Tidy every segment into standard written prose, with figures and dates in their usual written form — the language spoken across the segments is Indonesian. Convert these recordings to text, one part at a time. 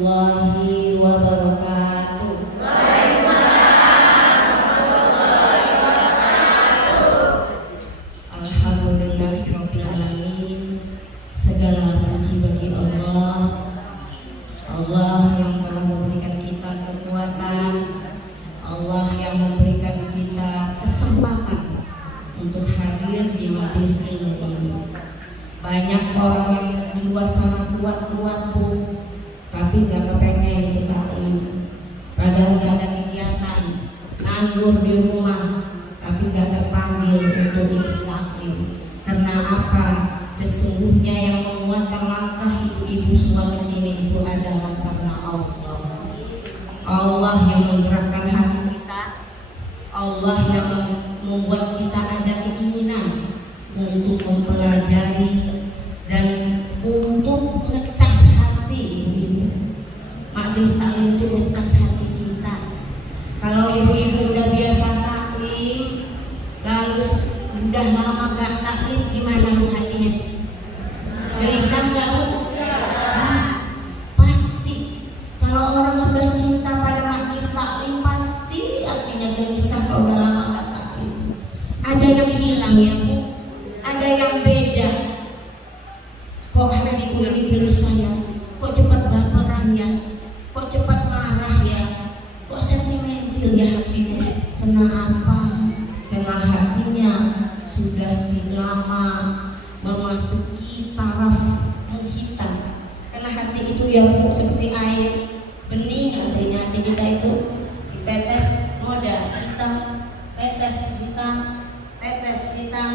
warahmatullahi wabarakatuh. Alhamdulillahirabbil alamin. Segala puji bagi Allah. Allah yang telah memberikan kita kekuatan, Allah yang memberikan kita kesempatan untuk hadir di majelis ilmu ini. Banyak orang yang di luar sana kuat-kuat Bu, tapi gak kepengen ikut taklim. Padahal gak ada kegiatan, nganggur di rumah, tapi gak terpanggil untuk ikut taklim. Karena apa? Sesungguhnya yang menguatkan langkah ibu-ibu semua di sini itu adalah karena Allah. Allah yang menggerakkan hati kita, Allah yang membuat kita ada keinginan untuk mempelajari dan untuk ngecas hati ibu-ibu. Majelis taklim itu ngecas hati kita. Kalau ibu-ibu udah biasa taklim, lalu udah lama gak taklim, gimana bu hatinya? Gelisah gak bu? Nah, pasti. Kalau orang sudah cinta pada majelis taklim, pasti hatinya gelisah kalau udah lama gak taklim. Ada yang hilang ya bu, ada yang beda. Kok hatiku ini gelisah ya? Kok cepat baperan ya? Kok cepat marah ya? Kok sentimental ya hatiku? Karena apa? Karena hatinya sudah lama memasuki taraf menghitam. Karena hati itu ya bu, seperti air bening rasanya hati kita itu. Ditetes noda hitam, tetes hitam, tetes hitam.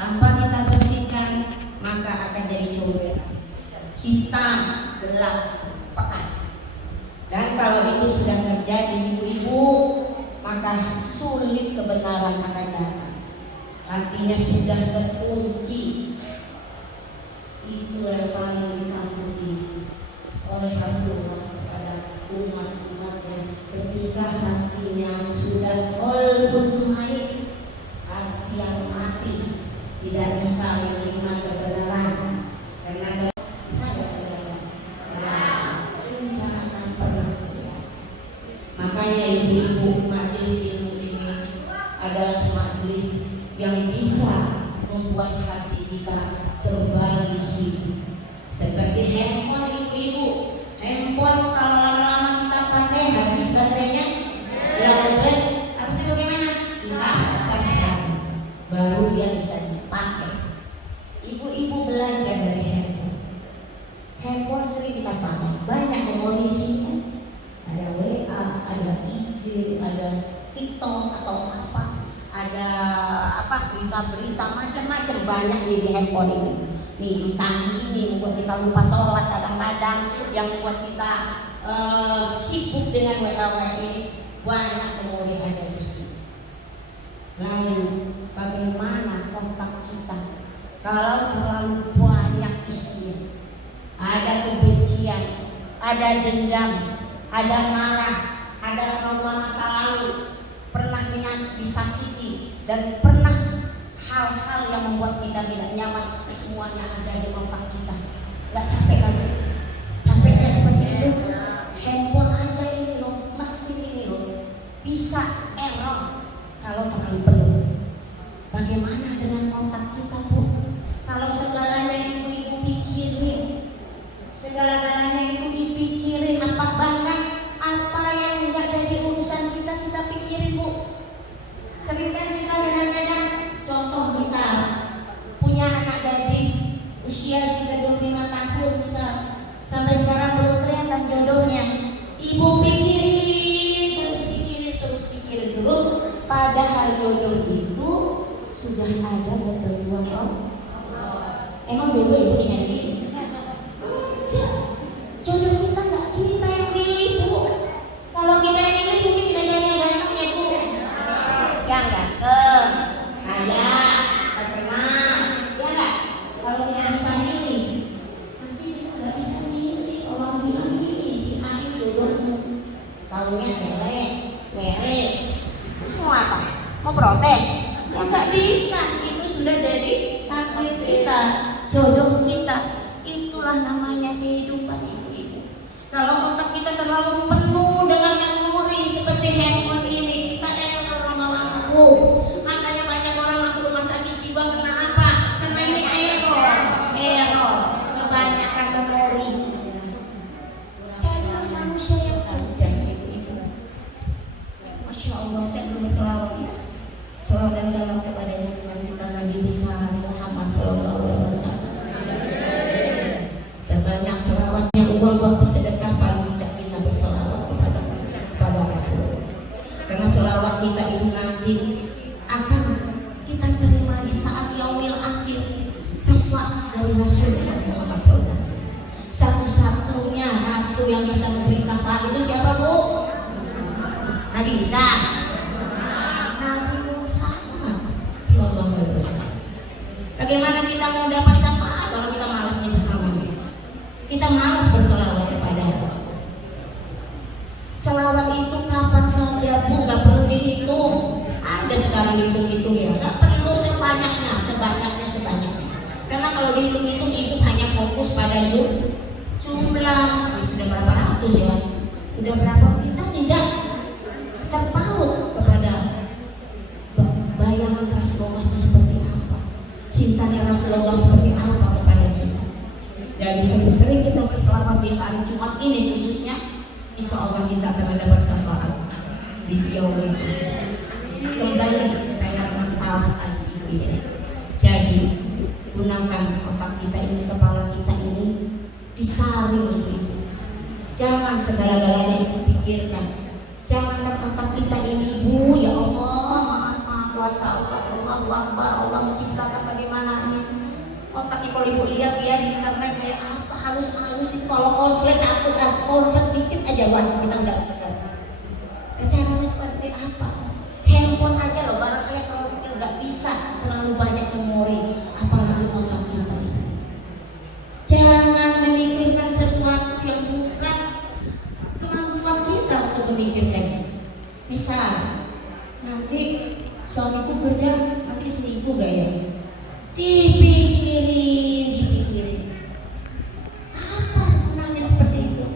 Tanpa kita bersihkan, maka akan jadi coret, hitam, gelap, pekat. Dan kalau itu sudah terjadi ibu-ibu, maka sulit kebenaran akan datang. Artinya sudah terkunci. Itulah yang paling ditakuti oleh Rasulullah kepada umat-umatnya. Ketika hatinya sudah qalbun mayit, hati yang mati, tidak bisa menerima kebenaran. Karena bisa kebenaran, tidak akan pernah terjadi. Makanya ibu-ibu, majelis ilmu ini adalah majelis yang bisa membuat hati kita terbagi hidup. Seperti handphone ibu-ibu, handphone kalau lama-lama kita pakai habis baterainya, lalu harusnya bagaimana? Kita cas baru dia bisa dipakai. Ibu-ibu belajar dari handphone. Handphone sering kita pakai, banyak memori isinya. Ada WA, ada IG, ada TikTok atau apa, ada berita-berita macam-macam banyak di handphone ini. Nih canggih ini membuat kita lupa sholat kadang-kadang, yang membuat kita sibuk dengan WA ini. Banyak memori ada di sini. Lalu bagaimana kontak kita kalau terlalu banyak isinya? Ada kebencian, ada dendam, ada marah, ada trauma masa lalu, pernah disakiti, dan pernah hal-hal yang membuat kita tidak nyaman. Semuanya ada di otak kita. Gak capek lagi? Capeknya seperti itu. Handphone aja ini loh, mesin ini loh, bisa error kalau terlalu penuh. Bagaimana dengan otak kita bu? Kalau segalanya ibu-ibu pikirin, segala-galanya itu dipikirin, bahkan apa yang enggak jadi urusan kita pikirin bu. Sering kan kita kadang-kadang, contoh misal punya anak gadis usia sudah 25 tahun misal, sampai sekarang belum kelihatan jodohnya. Ibu pikirin terus, padahal jodoh itu sudah ada ketentuan Allah. Emang beda ibu ini? Jodoh kita nggak kita yang pilih bu. Kalau kita yang pilih mungkin kita ganteng ya bu. Yang ganteng, kaya, terkenal, ya nggak? Kalau kita bisa milih, tapi kita nggak bisa milih. Orang bilang milih si A ini jodohmu, tahunya ngere. Terus mau apa? Mau protes? Ya nggak bisa. Itu sudah jadi takdir kita, jodoh kita. Itulah namanya kehidupan ibu-ibu. Kalau otak terlalu penuh dengan memori seperti handphone ini, kita error lama-lama. Makanya banyak orang masuk rumah sakit jiwa karena apa? Karena ini error, kebanyakan memori. Jadilah manusia yang cerdas itu. Masya Allah, saya belum berselawat ya. Salawat dan salam kepada junjungan kita Nabi besar Muhammad Sallallahu Alaihi Wasallam. Banyak selawatnya uang buat bersedekah, paling tidak kita berselawat kepada Rasul. Karena selawat kita itu nanti akan kita terima di saat yaumil akhir, syafaat dari Rasulullah Muhammad SAW. Satu-satunya Rasul yang bisa memberi syafaat itu siapa, Bu? Nabi Isa, Nabi Muhammad Sallallahu Alaihi Wasallam. Bagaimana kita mau dapat syafaat kalau kita malas nyebut namanya? Kita malas berselawat kepada Allah. Selawat itu kapan saja tuh, nggak perlu dihitung. Ada sekarang hitung-hitung ya, nggak perlu sebanyaknya. Karena kalau dihitung-hitung itu hanya fokus pada jumlah. Sudah berapa ratus ya? Sudah berapa? Kita tidak terpaut kepada bayangan Rasulullah seperti apa, cintanya Rasulullah seperti apa kepada kita. Jadi sering kita berselawat di hari Jumat ini khususnya, insya Allah kita akan mendapat syafaat di yaumil akhir. Kembali saya masalah tadi ibu. Jadi gunakan otak kita ini, kepala kita ini disaring ibu. Jangan segala-galanya dipikirkan. Jangan otak kita ini Bu, ya Allah, maha kuasa Allah, Allahu Akbar, Allah menciptakan bagaimana ini. Otaknya kalau ibu lihat ya di internet kayak apa, halus-halus itu, kalau konslet satu konslet dikit aja wajib kita udah dapat. Caranya seperti apa? Handphone aja loh, barang elektronik nggak bisa terlalu banyak memori, apalagi otak kita. Jangan memikirkan sesuatu yang bukan kemampuan kita untuk memikirkan. Misal nanti suamiku kerja, nanti istriku gak ya? Dipikirin. Apa gunanya seperti itu?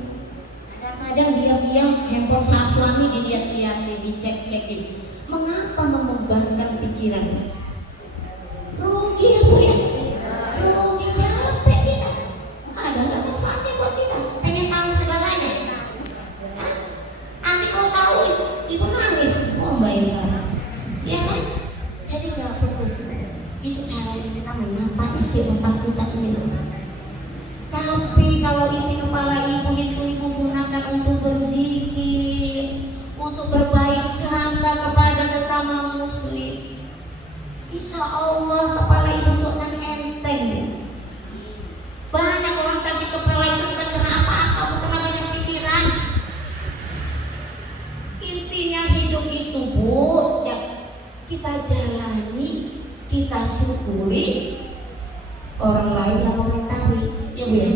Kadang-kadang diam-diam handphone sang suami dilihat-lihatin, dicek-cekin. Mengapa membebankan pikiran? Rugi ya Bu ya? Rugi, capek kita. Ada nggak manfaatnya buat kita? Pengen tahu segalanya? Nanti kalau tahu ibu nangis, mau bayar, ya kan? Jadi nggak perlu. Itu caranya kita menata isi otak kita ini. Tapi kalau isi kepala ibu itu ibu gunakan untuk berzikir, untuk berbaik sangka kepada sesama muslim, insya Allah kepala ibu itu akan enteng. Banyak orang sakit kepala itu bukan karena apa-apa, bukan karena banyak pikiran. Intinya hidup itu Bu, ya kita jalani, kita syukuri, orang lain yang komentari, ya Bu ya.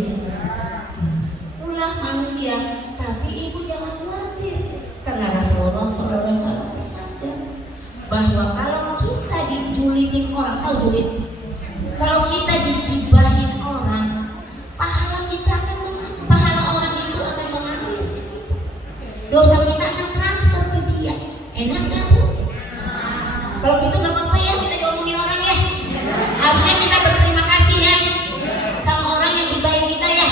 Itulah manusia. Tapi ibu jangan khawatir, karena Rasulullah SAW bersabda bahwa kalau kita dijulitin orang, tahu julit? Kalau kita digibahin orang, pahala orang itu akan mengalir. Dosa kita akan transfer ke dia. Enak gak Bu? Kalau gitu gak apa-apa ya kita diomongin orang ya. Harusnya kita berterima kasih ya sama orang yang gibahin kita ya.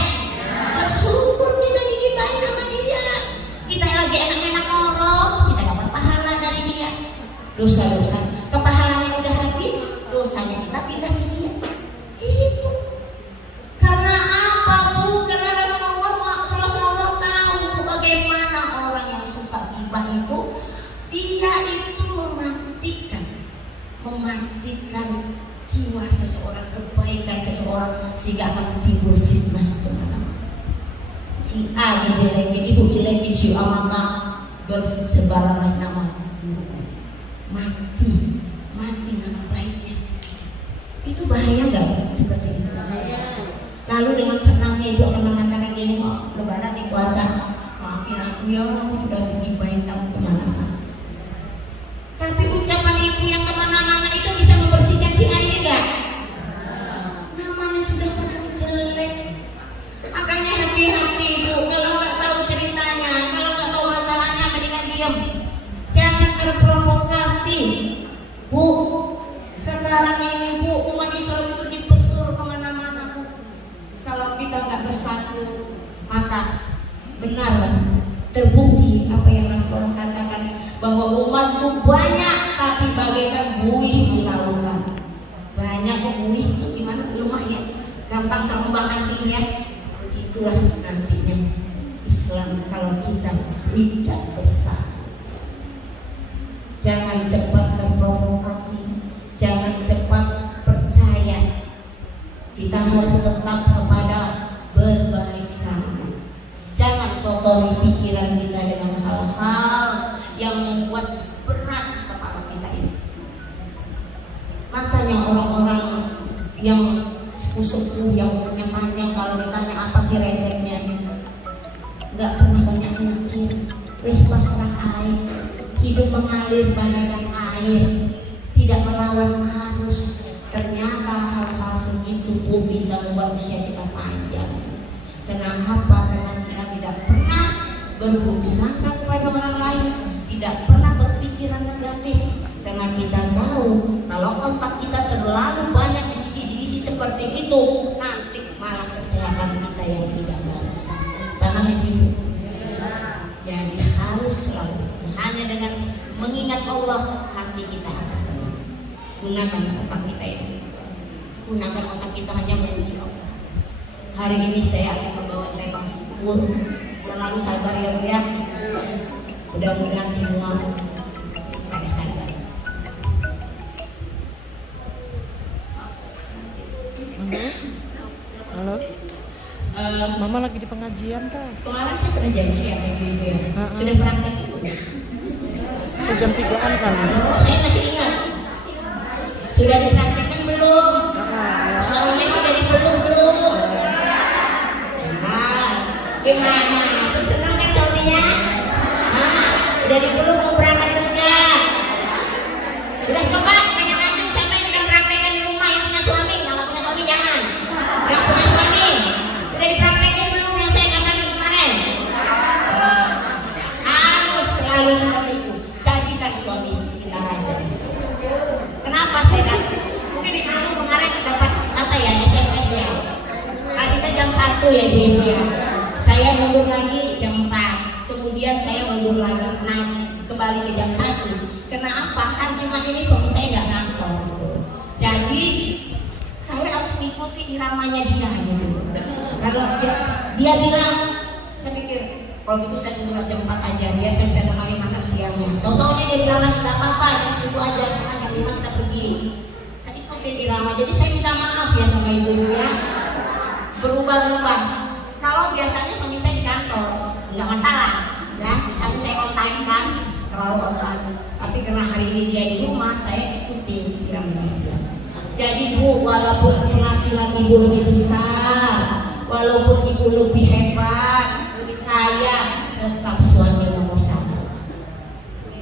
Bersyukur kita digibahin sama dia. Kita lagi enak-enak ngorok, kita dapat pahala dari dia. Dosa-dosa, kepahalanya udah habis, dosanya kita pindah ke dia. Itu karena apa Bu? Karena Rasulullah tahu bagaimana orang yang suka gibah itu, dia itu mematikan jiwa seseorang, kebaikan seseorang, sehingga akan timbul fitnah kemana-mana. Si A dijelekin, ibu jelekin si A, maka bersebaranlah nama mati nama baiknya. Itu bahaya nggak seperti itu? Lalu dengan senangnya ibu akan mengatakan gini, mau lebaran di puasa, maafin aku ya, aku sudah digibahin kamu kemana-mana. Tapi ucapan ibu yang kemana-mana itu bisa membersihkan si A ini enggak? Namanya sudah kadang jelek. Makanya hati-hati ibu, kalau nggak tahu ceritanya maka benar terbukti apa yang Rasulullah katakan bahwa umatku banyak tapi bagaikan buih di lautan. Banyak kok buih itu gimana, lemah ya, gampang terombang ambingnya. Itulah nantinya Islam kalau kita tidak bersatu. Jangan cepat terprovokasi, jangan cepat percaya. Kita harus tetap kepada berbaik sangka. Jangan kotori pikiran kita dengan hal-hal yang membuat berat kepala kita ini. Makanya orang-orang yang sepuh-sepuh yang umurnya panjang kalau ditanya apa sih resepnya, nggak pernah banyak mikir, wis pasrah air, hidup mengalir bagaikan air, tidak melawan arus. Ternyata hal-hal segitu pun bisa membuat usia kita panjang. Kenapa? Karena kita tidak pernah berburuk sangka kepada orang lain, tidak pernah berpikiran negatif. Karena kita tahu kalau otak kita terlalu banyak diisi seperti itu, nanti malah kesehatan kita yang tidak baik. Paham ya Ibu? Jadi harus selalu hanya dengan mengingat Allah, hati kita akan tenang. Gunakan otak kita ya. Gunakan otak kita hanya memuji Allah. Hari ini saya akan membawa tema syukur. Lalu sabar ya Bu ya. Mudah-mudahan semua pada sabar. Halo. Mama lagi di pengajian kah? Kemarin saya pernah janji ya Ibu ya. Sudah berangkat Ibu? Jam 3-an kan? Saya masih ingat. Sudah dipraktekkan belum? Suaminya sudah dipeluk belum? Nah, gimana? Terus senang kan suaminya? Nah, udah dipeluk mau berangkat kerja. Udah coba tanya-tanya siapa yang sedang praktekkan di rumah yang punya suami? Yang nggak punya suami jangan. Yang punya suami udah dipraktekkan belum yang saya katakan kemarin? Harus selalu seperti itu. Jadikan suami kita raja. Kenapa saya datang? Mungkin kamu kemarin dapat apa ya, SMS ya. Tadi kita jam 1 ya Ibu ya. Saya mundur lagi jam 4. Kemudian saya mundur lagi naik kembali ke jam 1. Kenapa? Hari Jumat ini suami saya nggak kantor. Jadi saya harus mengikuti iramanya dia gitu. Kalau dia bilang, saya pikir kalau gitu saya mundur jam 4 aja, biar saya bisa temani makan siangnya. Tahu-taunya dia bilang nggak apa-apa, jam 1 aja, karena jam 5 kita pergi. Saya ikutin irama, jadi saya minta maaf ya sama ibu ya. Berubah-ubah. Kalau biasanya suami saya di kantor, nggak masalah, ya. Misalnya saya on time kan, selalu on time. Tapi karena hari ini dia di rumah, saya ikutin irama. Jadi Bu, walaupun penghasilan ibu lebih besar, walaupun ibu lebih hebat, lebih kaya, tetap suami nomor 1.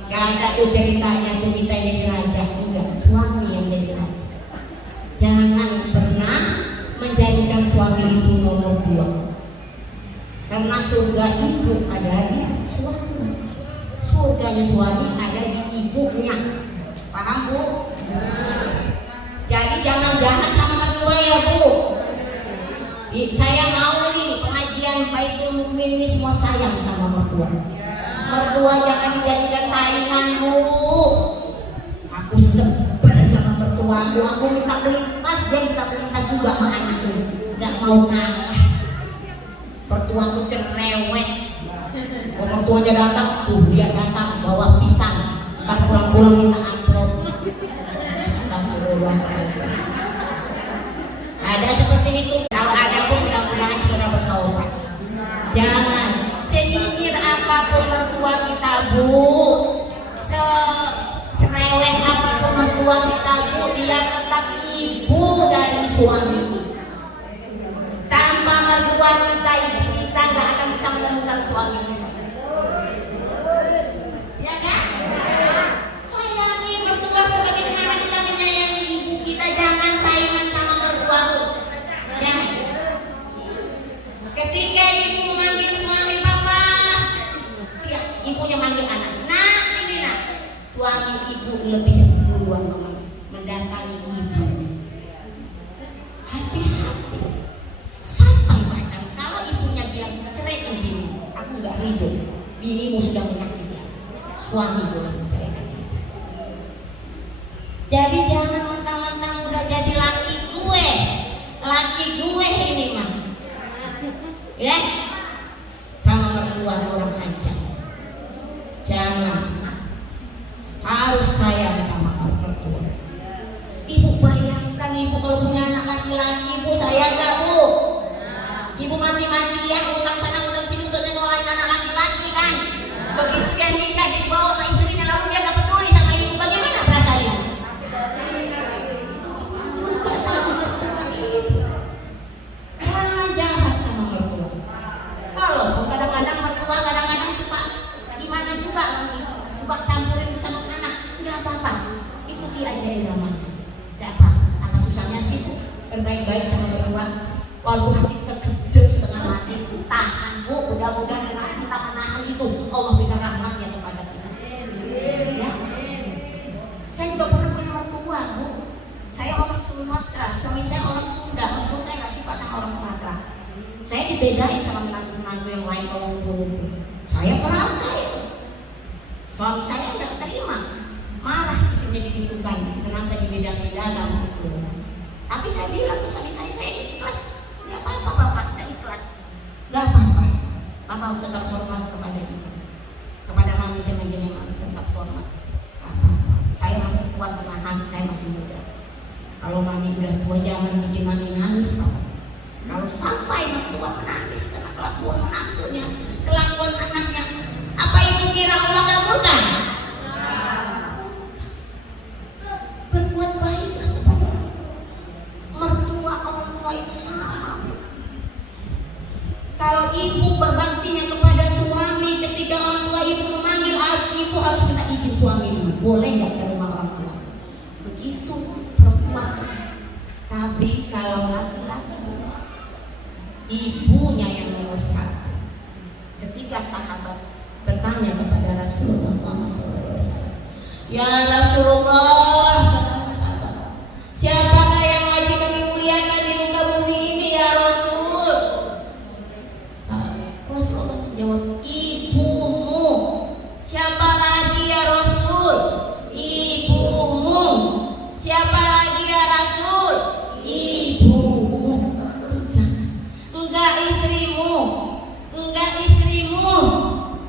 Gak ada tuh ceritanya tuh kita jadi raja, enggak, suami yang jadi raja. Jangan pernah menjadikan suami ibu nomor 2. Karena surga ibu ada di suami, surganya suami ada di ibunya. Paham Bu? Jadi jangan jahat sama mertua ya Bu. Saya mau nih pengajian Baitul Mukmin ini semua sayang sama mertua. Mertua jangan dijadikan saingan Bu. Aku sebel sama mertua aku minta beli tas, dia minta beli tas juga sama anaknya. Gak mau kalah. Mertuaku cerewet. Kalau mertuanya datang, tuh dia datang bawa pisang. Tak pulang-pulang minta amplop. Astagfirullahaladzim. Ada seperti itu. Kalau ada pun mudah-mudahan segera bertaubat. Jangan senyinyir apapun mertua kita Bu, cerewet apapun mertua kita Bu, dia tetap ibu dari suami. Tanpa mertua kita, ibu kita nggak akan bisa menemukan suami kita. Ya kan? Sayangi mertua sebagaimana kita menyayangi ibu kita. Jangan saingan sama mertua Bu. Jangan. Ketika ibu memanggil suami papa, siap, ibunya manggil anak. Nah, sini nak. Suami ibu lebih duluan mendatangi ibu. Hati-hati. Sampai bahkan kalau ibunya bilang cerai enggak ridho. Binimu sudah menyakiti aku, suamiku yang menceraikan dia. Jadi jangan mentang-mentang udah jadi laki gue ini mah, ya, sama mertua orang aja. Jangan, harus sayang sama mertua. Ibu bayangkan, ibu kalau punya anak laki-laki, ibu sayang gak bu? Ibu mati-matian utang sana utang sini untuk nyekolahin anak laki-laki kan? Begitu dia nikah dibawa sama istrinya lalu dia gak peduli sama ibu, bagaimana perasaannya? Juga sama mertua ibu. Jangan jahat sama mertua. Walaupun kadang-kadang mertua kadang-kadang suka gimana juga, suka campurin sama anak, nggak apa-apa, ikuti aja iramanya. Nggak apa susahnya sih bu, berbaik-baik sama mertua. Walaupun hati kita gedeg setengah mati, tahan bu, mudah-mudahan dengan kita menahan itu Allah berikan rahmatnya kepada kita. Ya, saya juga pernah punya mertua bu. Saya orang Sumatera, suami saya orang Sunda. Mertua saya nggak suka sama orang Sumatera. Saya dibedain sama menantu-menantu yang lain kalau ngumpul-ngumpul. Saya kerasa itu. Suami saya nggak terima, marah istrinya digitukan. Kenapa dibeda-bedakan gitu? Tapi saya bilang ke suami saya ikhlas. Nggak apa-apa bapak, saya ikhlas. Nggak apa-apa. Bapak harus tetap hormat kepada ibu, kepada mami saya memang tetap hormat. Saya masih kuat menahan, saya masih muda. Kalau mami udah tua jangan bikin mami nangis Pak. Kalau sampai mertua menangis karena kelakuan menantunya, kelakuan anaknya, apa ibu kira Allah gak murka? Berbuat baik kepada mertua orang tua itu sama. Kalau ibu berbaktinya kepada suami, ketika orang tua ibu memanggil, ibu harus minta izin suami dulu. Boleh nggak ke rumah orang tua? Begitu perempuan. Tapi kalau laki-laki, ibunya yang nomor satu. Ketika sahabat bertanya kepada Rasulullah Muhammad SAW, ya Rasulullah, siapakah yang wajib kami muliakan di muka bumi ini ya Rasul? Rasulullah menjawab, ibumu. Siapa lagi ya Rasul? Ibumu. Siapa lagi ya Rasul? Ibumu. Enggak istrimu. Enggak istrimu.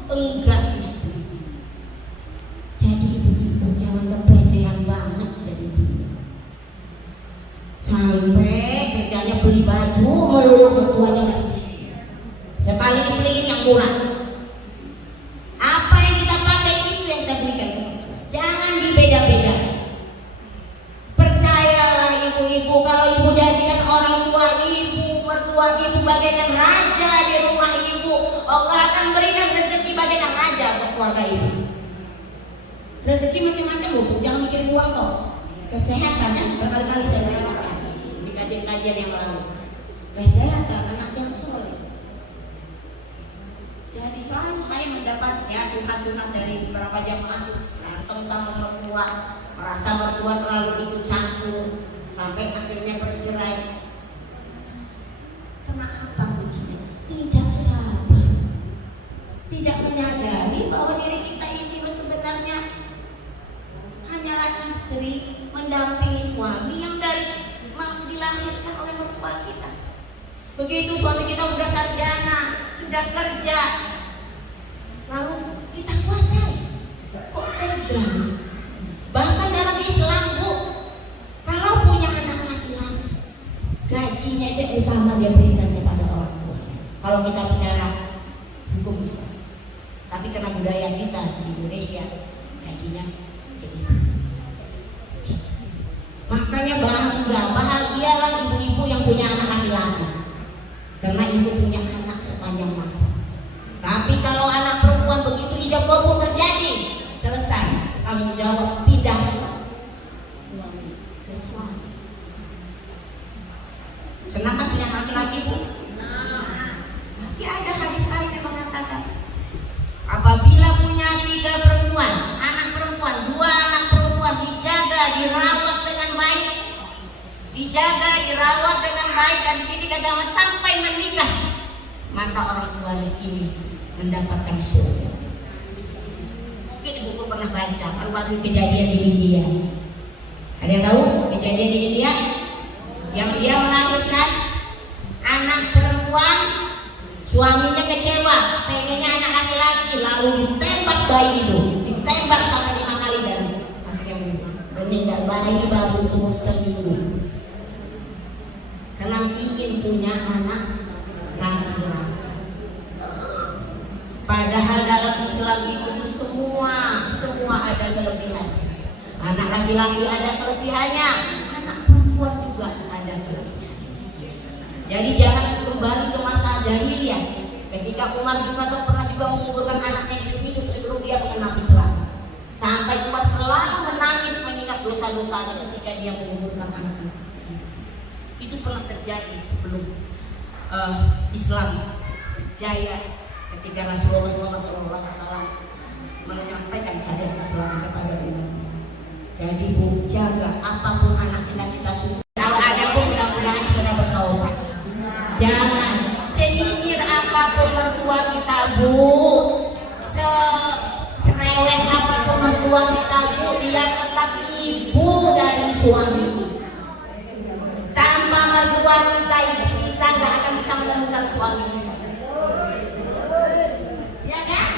Enggak istrimu. Jadi ibu-ibu jangan kepedean banget jadi ibu. Sampai kerjanya beli baju melulu mertuanya nggak beli. Sekali dibeliin yang murah. Apa yang kita pakai itu yang kita belikan. Jangan dibeda-beda. Percayalah ibu-ibu, kalau ibu jadikan orang tua ibu, mertua ibu bagaikan raja di rumah ibu, Allah akan berikan rezeki bagaikan raja buat keluarga ibu. Rezeki macam-macam bu, jangan mikir uang kok. Kesehatan kan berkali-kali saya terangkan di kajian-kajian yang lalu. Kesehatan anak yang soleh. Jadi selalu saya mendapat ya curhat-curhat dari beberapa jamaah berantem sama mertua, merasa mertua terlalu ikut campur sampai akhirnya bercerai. Kenapa kuncinya? Tidak sabar, tidak menyadari bahwa diri kita ini sebenarnya hanyalah istri mendampingi suami yang dilahirkan oleh mertua kita. Begitu suami kita sudah sarjana, sudah kerja, lalu kita kuasai. Kok tega? Bahkan dalam Islam bu, kalau punya anak laki-laki, gajinya itu utama dia berikan kepada orang tua. Kalau kita bicara hukum Islam, tapi karena budaya kita di Indonesia, gajinya jadi. Makanya bahagialah ibu-ibu yang punya anak laki-laki, karena ibu punya anak sepanjang masa. Tapi kalau anak perempuan begitu ijab kabul terjadi, selesai tanggung jawab pindah ke suami. Senang kan punya laki-laki bu? Tapi ada hadis lain yang mengatakan, apabila punya 3 perempuan, anak perempuan, 2 anak perempuan, dijaga, dirawat dengan baik, dan dididik agama sampai menikah, maka orang tua ini mendapatkan surga. Mungkin ibu pernah baca kalau waktu kejadian di India. Ada yang tahu kejadian di India? Yang dia melahirkan anak perempuan, suaminya kecewa, pengennya anak laki-laki, lalu ditembak bayi itu, ditembak sama 5 kali dan akhirnya meninggal bayi baru umur seminggu. Karena ingin punya anak laki-laki. Padahal dalam Islam itu semua ada kelebihan. Anak laki-laki ada kelebihannya, anak perempuan juga ada kelebihannya. Jadi jangan kembali ke masa jahiliyah. Ketika Umar bin Khattab pernah juga menguburkan anaknya hidup sebelum dia mengenal Islam. Sampai Umar selalu menangis mengingat dosa-dosanya ketika dia menguburkan anaknya. Itu pernah terjadi sebelum Islam jaya, ketika Rasulullah Muhammad SAW menyampaikan syariat Islam kepada umat. Jadi bu, jaga apapun anak kita suka. Kalau ada pun mudah-mudahan segera bertaubat. Jangan senyinyir apapun mertua kita bu, cerewet apapun mertua kita bu, dia tetap ibu dari suami. Tanpa mertua kita, ibu kita nggak akan bisa menemukan suami kita. Ya kan?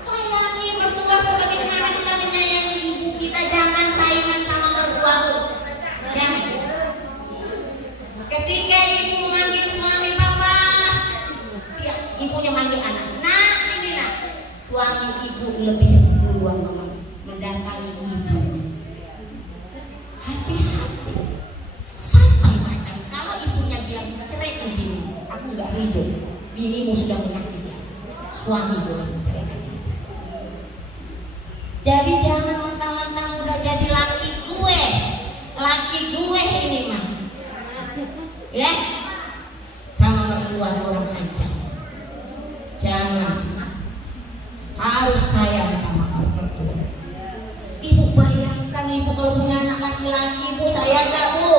Sayangi mertua sebagaimana kita menyayangi ibu kita. Jangan saingan sama mertua. Jangan. Ketika ibu manggil suami papa, siap. Ibunya manggil anak. Nak, sini nak. Suami ibu lebih duluan mendatangi ibu. Hati-hati. Sampai bahkan kalau ibunya bilang ceraikan bini, aku nggak ridho. Binimu sudah menyakiti. Suami boleh menceraikan. Jadi jangan mentang-mentang udah jadi laki gue ini mah, ya, sama mertua orang aja. Jangan, harus sayang sama mertua. Ibu bayangkan ibu kalau punya anak laki-laki, ibu sayang gak bu?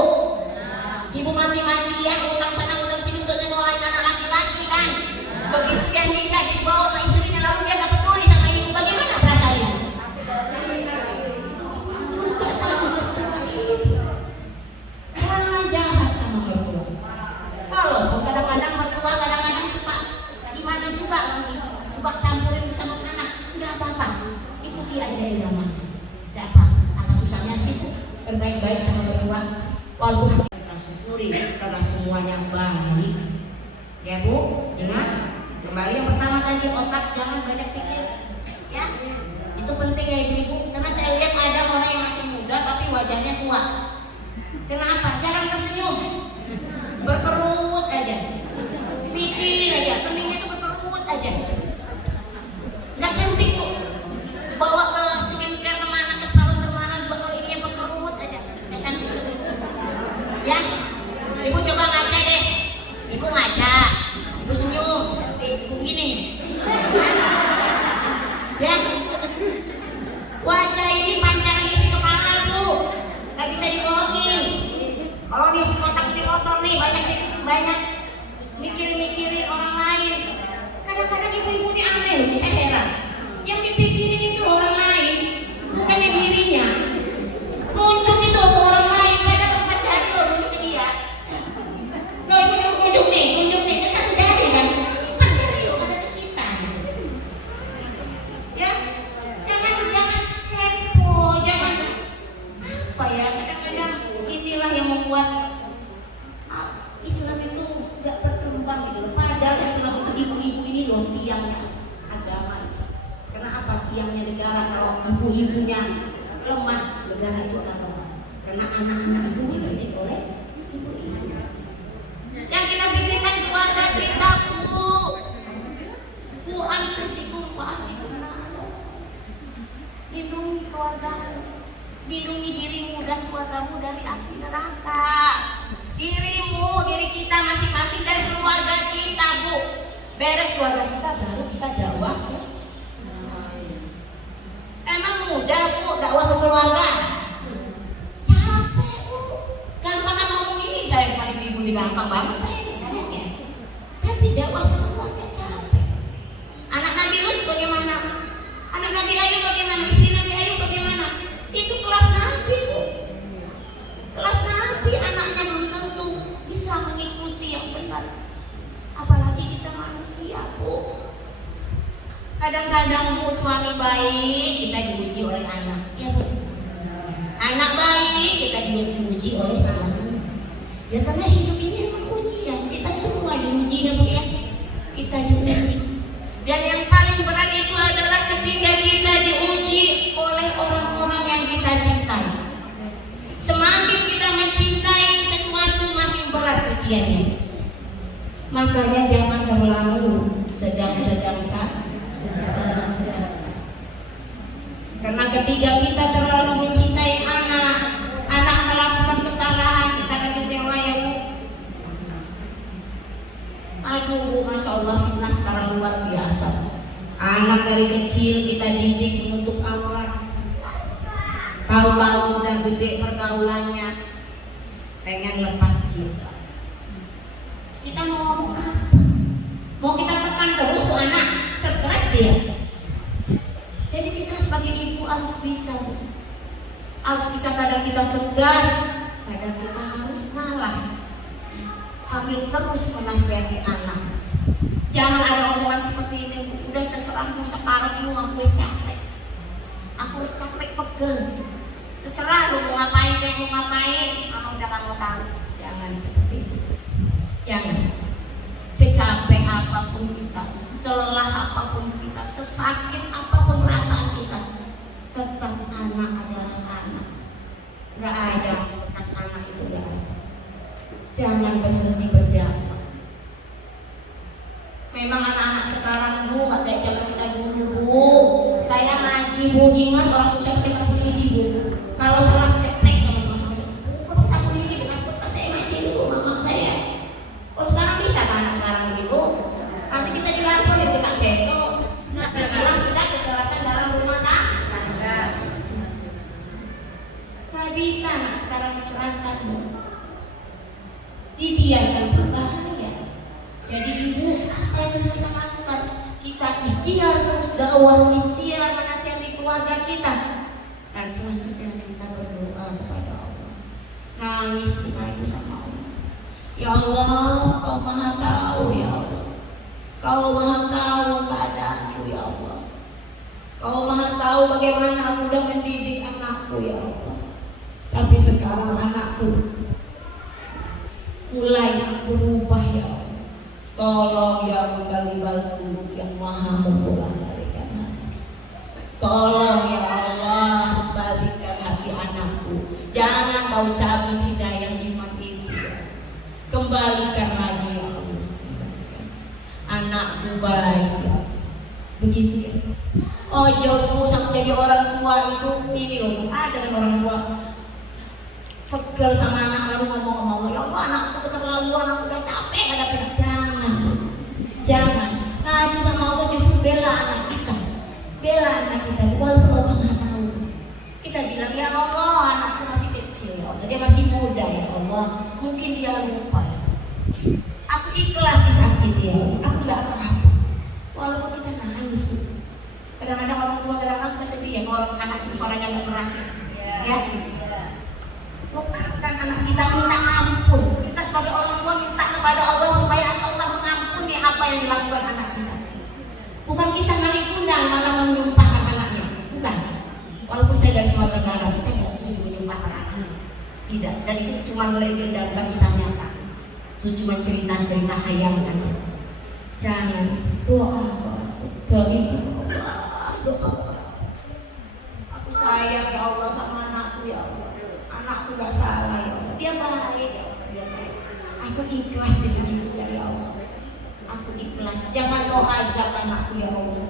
Ibu mati-matian utang sana utang sini untuk nyekolahin anak laki-laki kan? Begitu dia nikah dibawa sama istrinya lalu dia gak peduli sama ibu, bagaimana perasaannya? Juga sama mertua ibu. Jangan jahat sama mertua. Kalau kadang-kadang mertua kadang-kadang suka gimana juga, suka campurin sama anak, nggak apa-apa, ikuti aja iramanya. Nggak apa susahnya sih bu, berbaik-baik sama mertua. Walaupun kita syukuri karena semuanya baik. Ya bu, dengar. Kembali yang pertama tadi, otak jangan banyak pikir, ya itu penting ya ibu-ibu. Karena saya lihat ada orang yang masih muda tapi wajahnya tua. Kenapa? Jarang tersenyum, berkerut aja, pikir aja, keningnya itu berkerut aja. Nggak cantik bu. Bawa ke skincare kemana, ke salon kemana juga kalau ini yang berkerut aja, nggak cantik. Ya, ibu coba ngaca deh, ibu ngaca, ibu senyum. Begini ya, wajah ini pancaran isi kepala bu, nggak bisa dibohongin. Kalau nih kotak ini kotor nih, banyak mikirin orang lain. Kadang-kadang ibu-ibu ini aneh loh, saya heran. Yang dipikirin itu orang lain, bukannya dirinya. Nunjuk itu ke orang lain, mereka tempat jari loh nunjuk ke dia. Loh ibu nunjuk nih, ini satu jari kan? Ya, jangan kepo, jangan apa ya, kadang-kadang inilah yang membuat Islam itu gak berkembang gitu. Padahal Islam itu ibu-ibu ini loh tiangnya agama. Karena apa? Tiangnya negara. Kalau ibu-ibunya lemah, negara itu akan lemah. Karena anak-anak itu dididik oleh ibu-ibu. Yang kita pikirkan keluarga kita bu. Bu anfusikum wa ahlikum nar. Lindungi keluargamu, lindungi dirimu dan keluargamu dari api neraka. Diri kita masing-masing dari keluarga kita bu. Beres keluarga kita baru kita dakwah ya. Emang mudah bu dakwah ke keluarga? Capek bu. Gampang kan ngomong ini, saya kemarin ibu ini gampang banget saya ngomongnya. Tapi dakwah ke keluarga capek. Kadang-kadang Bu, suami baik kita diuji oleh anak, ya Bu. Anak baik kita diuji oleh suami. Ya karena hidup ini memang ujian. Kita semua diuji ya Bu ya. Kita diuji. Dan yang paling berat itu adalah ketika kita diuji oleh orang-orang yang kita cintai. Semakin kita mencintai sesuatu, makin berat ujiannya. Makanya jangan terlalu sedang-sedang saja. Karena ketika kita terlalu mencintai anak melakukan kesalahan, kita akan kecewa ya Bu. Aduh Bu, Masya Allah fitnah sekarang luar biasa. Anak dari kecil kita didik menutup aurat. Tahu-tahu udah gede pergaulannya, pengen lepas jiwa. Kita mau ngomong apa? Mau kita tekan terus tuh anak, stres dia. Jadi kita sebagai ibu harus bisa kadang kita tegas, kadang kita harus ngalah, sambil terus menasihati anak. Jangan ada omongan seperti ini, udah terserahmu sekarang, aku wis capek pegel, terserah lu mau ngapain kayak mau ngapain, mama udah gak mau tahu. Jangan seperti itu, jangan. Secapek apapun kita, selelah apapun kita, sesakit apapun perasaan kita, tetap anak adalah anak. Gak ada bekas anak itu, gak ada. Jangan berhenti berdakwah. Memang anak-anak sekarang Bu, gak kayak zaman kita dulu Bu. Saya ngaji Bu, ingat orang tua saya pakai sapu lidi Bu. Kalau salah cetek sama bukan sapu lidi, bekas saya ngaji dulu mama saya. Oh sekarang bisa kan anak sekarang begitu? Nanti kita dilaporin kita seto. Bilang kita kekerasan dalam rumah tangga. Gak bisa anak sekarang dikeraskan Bu. Dibiarkan berbahaya. Jadi ibu, apa yang harus kita lakukan? Kita ikhtiar terus dakwah, ikhtiar menasihati keluarga kita. Dan selanjutnya kita berdoa kepada Allah. Nangis kita itu sama Allah. Ya Allah, Kau Maha Tahu ya Allah. Kau Maha Tahu keadaanku ya Allah. Kau Maha Tahu bagaimana aku sudah mendidik anakku ya Allah. Tapi sekarang anakku mulai berubah ya Allah. Tolong ya Mughalibal Qulub yang Maha membolak-balikkan hati. Tolong ya Allah, balikkan hati anakku. Jangan Kau cabut hidayah iman itu. Kembalikan lagi ya Allah. Anakku baik ya. Begitu ya. Oh jauh sampai jadi orang tua itu ini loh. Ada orang tua pegel sama anak lalu ngomong-ngomong, ya Allah anakku keterlaluan, aku udah capek hadapin. Jangan ngadu sama Allah, justru bela anak kita walaupun Allah nggak tahu. Kita bilang ya Allah anakku masih kecil, dia masih muda ya Allah, mungkin dia lupa. Aku ikhlas disakiti ya, aku nggak apa-apa. Walaupun kita nangis, kadang-kadang orang tua kadang-kadang suka sedih ya kalau anak itu suaranya nggak keras ya. Doakan anak kita, minta ampun. Kita sebagai orang tua minta kepada Allah supaya Allah mengampuni apa yang dilakukan anak kita. Bukan kisah narik undang malah menyumpahkan anaknya, bukan. Walaupun saya dari Sumatera Barat, saya nggak setuju menyumpahkan anak. Tidak, dan itu cuma melegendamkan kisah nyata. Itu cuma cerita-cerita hayal aja. Jangan doa ke ibu Allah, doa. Aku sayang ya Allah sama anakku ya Allah. Anakku gak salah ya Allah, dia baik ya Allah, dia baik. Aku ikhlas diberi dari Allah. Aku ikhlas. Jangan Kau azab anakku ya Allah,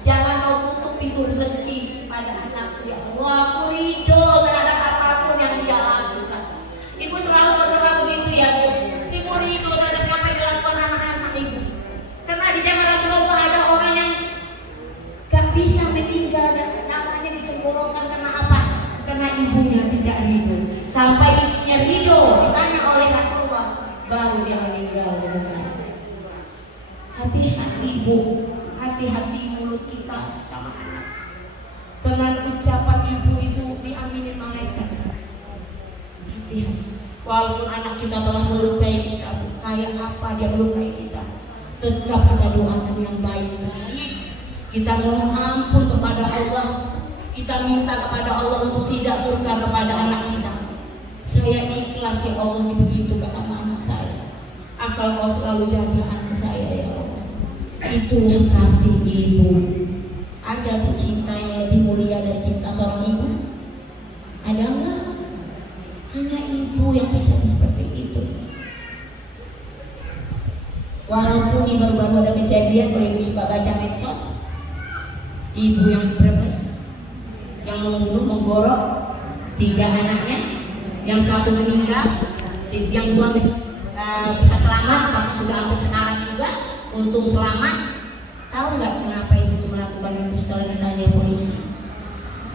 jangan Kau tutup pintu rezeki pada anakku ya Allah. Aku ridho terhadap apapun yang dia lakukan. Ibu selalu berdoa begitu ya Bu. Ibu ridho terhadap apa yang dilakukan anak-anak ibu. Karena di zaman Rasulullah ada orang yang gak bisa meninggal dan namanya ditenggorokan karena apa? Karena ibunya tidak ridho. Sampai ibunya ridho, ditanya oleh Rasulullah, baru dia meninggal benar. Hati-hati Bu, hati-hati mulut kita sama anak. Karena ucapan ibu itu diamini malaikat. Hati-hati. Walaupun anak kita telah melukai kita, kayak apa dia melukai kita, tetap kita doakan yang baik-baik. kita mohon ampun kepada Allah, kita minta kepada Allah untuk tidak murka kepada anak kita. Saya ikhlas ya Allah begitu kata anak saya, asal kau selalu jaga anak saya ya Allah. Itu kasih ibu. Ada cinta yang lebih mulia dari cinta seorang ibu? Ada enggak? Hanya ibu yang bisa seperti itu. Walaupun ini baru-baru ada kejadian, kalau ibu suka baca medsos, ibu yang Brebes yang membunuh, menggorok 3 anaknya, yang 1 meninggal, yang 2 bisa selamat, tapi sudah hampir sekarat juga, untung selamat. Tahu nggak kenapa ibu itu melakukan itu? Setelah ditanya polisi,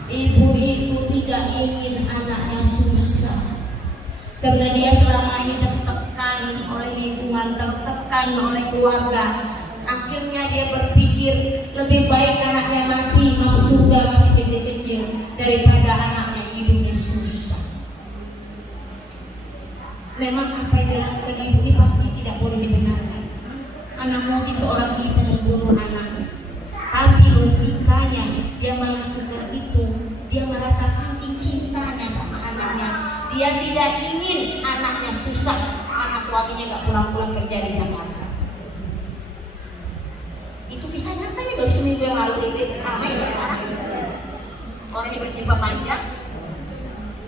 ibu itu tidak ingin anaknya susah, karena dia selama ini tertekan oleh lingkungan, tertekan oleh keluarga. Akhirnya dia berpikir lebih baik anaknya mati masuk surga masih kecil-kecil daripada anaknya hidupnya susah. Memang apa yang dilakukan ibu ini pasti tidak boleh dibenarkan. Anak mungkin seorang ibu membunuh anaknya, tapi logikanya dia melakukan itu, dia merasa saking cintanya sama anaknya, dia tidak ingin anaknya susah karena suaminya gak pulang-pulang kerja di Jakarta. Itu bisa nyatanya baru seminggu yang lalu ini ramai sekarang. Orang yang berjilbab panjang,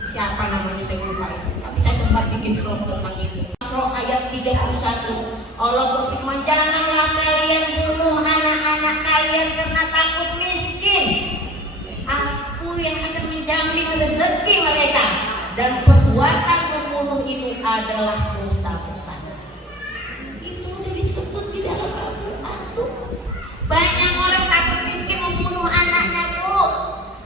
siapa namanya saya lupa itu, tapi saya sempat bikin vlog tentang itu. Surah ayat 31, Allah berfirman, janganlah kalian bunuh anak-anak kalian karena takut miskin. Aku yang akan menjamin rezeki mereka, dan perbuatan membunuh itu adalah dosa besar. Itu sudah disebut di dalam Al-Quran. Banyak orang takut miskin membunuh anaknya, Bu.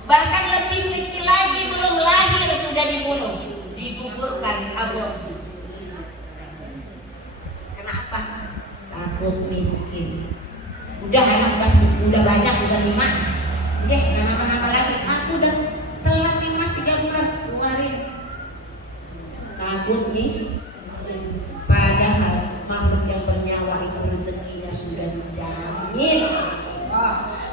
Bahkan lebih kecil lagi, belum lahir sudah dibunuh, digugurkan, aborsi. Kenapa? Takut miskin. Udah anak udah banyak, udah 5. Udah gak nambah-nambah lagi. Aku udah telat nih mas 3 bulan keluarin. Takut miskin. Padahal makhluk yang bernyawa itu rezekinya sudah dijamin.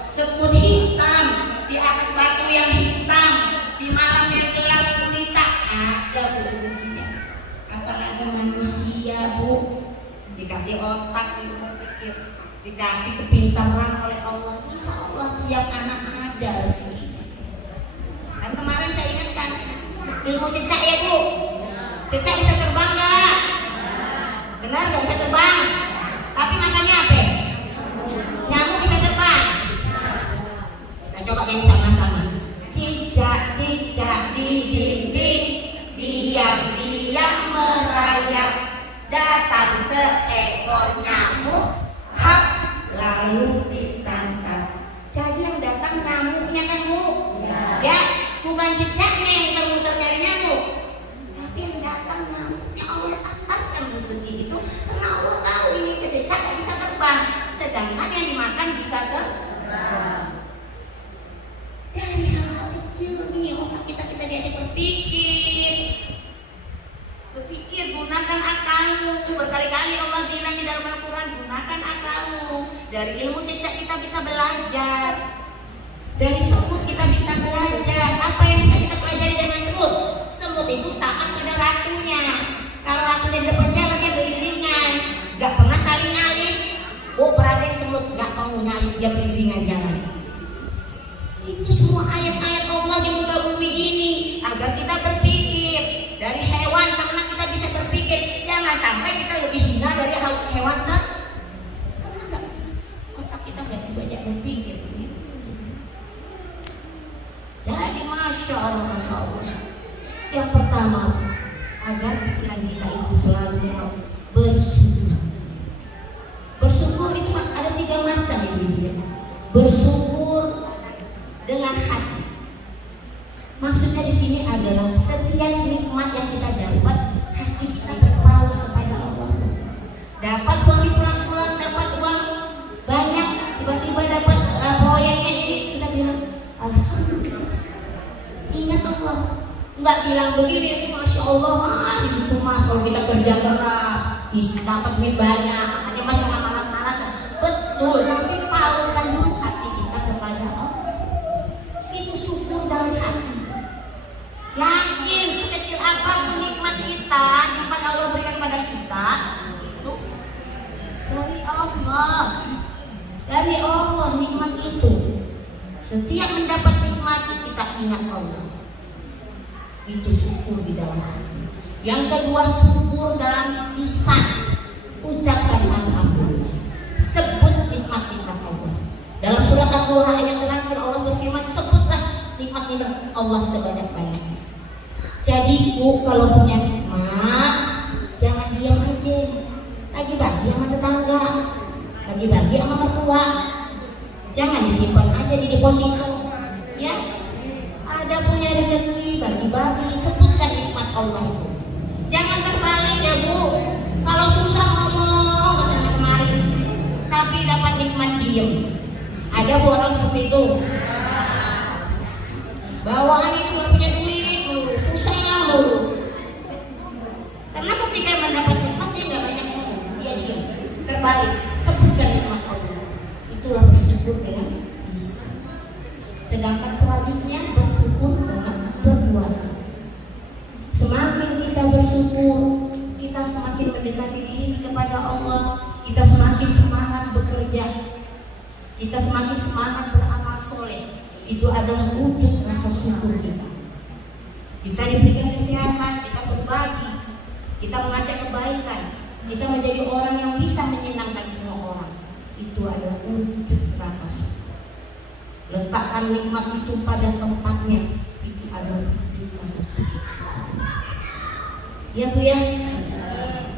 Semut hitam di atas batu yang hitam, di malam yang gelap gulita, ada rezekinya. Apalagi manusia, Bu, dikasih otak untuk berpikir, dikasih kepintaran oleh Allah, insya Allah siap anak ada rezekinya. Dan kemarin saya ingatkan ilmu cicak ya Bu, cicak bisa terbang nggak? Benar nggak bisa terbang? Tapi makannya apa? Nyamuk bisa terbang? Kita coba yang sama-sama. Cicak-cicak di dinding, diam-diam merayap, datang seekor nyamuk, hap, lalu ditangkap. Jadi yang datang nyamuknya kan Bu? Ya, bukan cicaknya yang muter-muter nyari nyamuk, tapi yang datang nyamuknya. Allah tetapkan rezeki itu karena Allah tahu ini cicak yang bisa terbang, sedangkan yang dimakan bisa terbang. Dari hal kecil nih otak kita diajak berpikir, gunakan akalmu. Berkali-kali Allah bilang di dalam Al-Quran, gunakan akalmu. Dari ilmu cicak kita bisa belajar, dari semut kita bisa belajar. Apa yang bisa kita pelajari dengan semut? Semut itu taat pada ratunya. Kalau ratunya di depan jalan dia beriringan, gak pernah saling nyalip. Oh perhatiin semut gak mau nyalip, dia beriringan jalan. Itu semua ayat-ayat Allah di muka bumi ini agar kita berpikir. Dari hewan ternak kita bisa berpikir, jangan sampai kita lebih hina dari hewan ternak. Karena otak kita gak dibaca berpikir. Jadi masya Allah. Yang pertama, agar pikiran kita itu selalu bersyukur. Bersyukur itu ada 3 macam ini. Bersyukur dengan hati. Maksudnya di sini adalah setiap nikmat yang kita dapat, hati kita berpaut kepada Allah. Dapat suami pulang-pulang, dapat uang banyak, tiba-tiba dapat proyeknya ini, kita bilang alhamdulillah. Ingat Allah, nggak bilang begini, masya Allah mas, itu mas kalau kita kerja keras, bisa dapat duit banyak, hanya mas jangan malas-malas. Betul, tapi pautkan dulu hati kita Setiap mendapat nikmat kita ingat Allah. Itu syukur di dalam hati. Yang kedua, syukur dalam lisan. Ucapkan alhamdulillah. Sebut nikmat-nikmat Allah. Dalam surat Ad-Duha ayat terakhir Allah berfirman, sebutlah nikmat-nikmat Allah sebanyak-banyaknya. Jadi Bu, kalau punya nikmat jangan diam aja. Lagi bagi sama tetangga, lagi bagi sama mertua. Jangan disimpan aja di deposito. Ya, ada punya rezeki bagi-bagi, sebutkan nikmat Allah itu. Jangan terbalik ya Bu. Kalau susah ngomong kesana kemari, tapi dapat nikmat diem. Ada Bu orang seperti itu. Bawaan itu gak punya duit, susah mulu. Karena ketika mendapat nikmat dia gak banyak ngomong, dia diem. Terbalik, sebutkan nikmat Allah. Itulah bersyukur dengan lisan. Sedangkan selanjutnya bersyukur dengan perbuatan. Semakin kita bersyukur, kita semakin mendekati diri kepada Allah. Kita semakin semangat bekerja. Kita semakin semangat beramal soleh. Itu adalah wujud rasa syukur kita. Kita diberikan kesehatan, kita berbagi, kita mengajak kebaikan, kita menjadi orang yang bisa menyenangkan semua orang. Itu adalah wujud rasa syukur. Letakkan nikmat itu pada tempatnya. Itu adalah wujud rasa syukur. Ya Bu ya.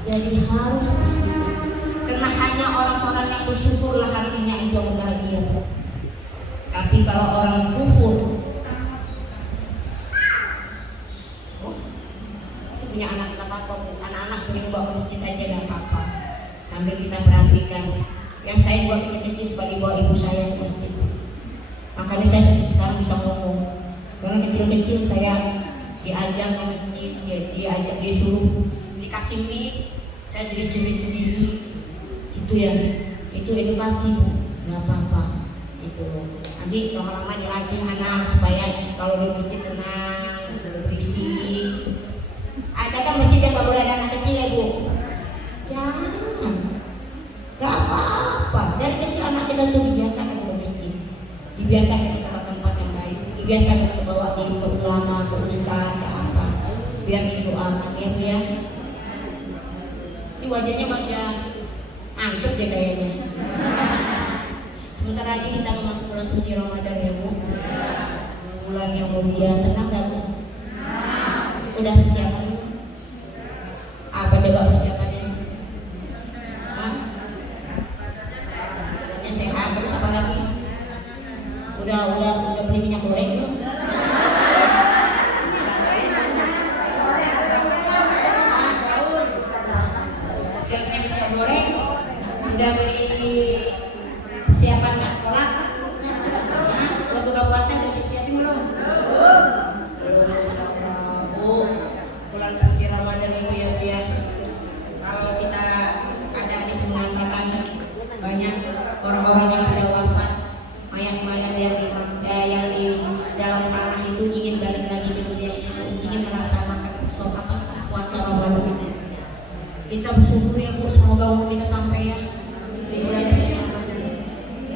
Jadi harus bersyukur. Karena hanya orang-orang yang bersyukurlah hatinya itu yang bahagia Bu. Tapi kalau orang kufur, itu punya anak kita apa? Anak-anak sering bawa ke masjid aja nggak apa-apa. Sambil kita perhatikan. Yang saya buat kecil-kecil sebagai bawa ibu saya ke masjid. Makanya saya sekarang bisa ngomong. Karena kecil-kecil saya diajak ke masjid, diajak disuruh dikasih mie, saya jerit-jerit sendiri. Itu ya, itu edukasi, nggak apa-apa. Itu nanti lama-lama dilatih anak supaya kalau di masjid tenang, berisik. Ada kan masjid yang nggak boleh ada anak kecil ya Bu? Jangan, nggak apa-apa. Dari kecil anak kita tuh dibiasakan ke masjid, dibiasakan ke tempat-tempat yang baik, dibiasakan ke bawa ke ulama, ke ustaz, ke apa, biar didoakan ya Bu ya. Ini wajahnya wajah antuk deh kayaknya. Sebentar lagi kita mau masuk bulan suci Ramadan ya Bu. Bulan yang mulia, senang gak Bu? Udah persiapan? Apa coba persiapannya? Hah? Yang sehat, terus apa lagi? Udah beli minyak goreng belum? Udah beli minyak goreng? Sudah beli persiapan sholat? Nah, udah buka puasa udah siap-siapin belum? Belum sama Bu. Bulan suci Ramadan itu ya Bu ya. Kalau kita ada di semua angkatan banyak orang-orang yang sudah wafat, mayat-mayat yang di dalam tanah itu ingin balik lagi ke dunia ini, ingin melaksanakan puasa Ramadan. Kita bersyukur ya Bu, semoga umur kita sampai ya di bulan suci Ramadan.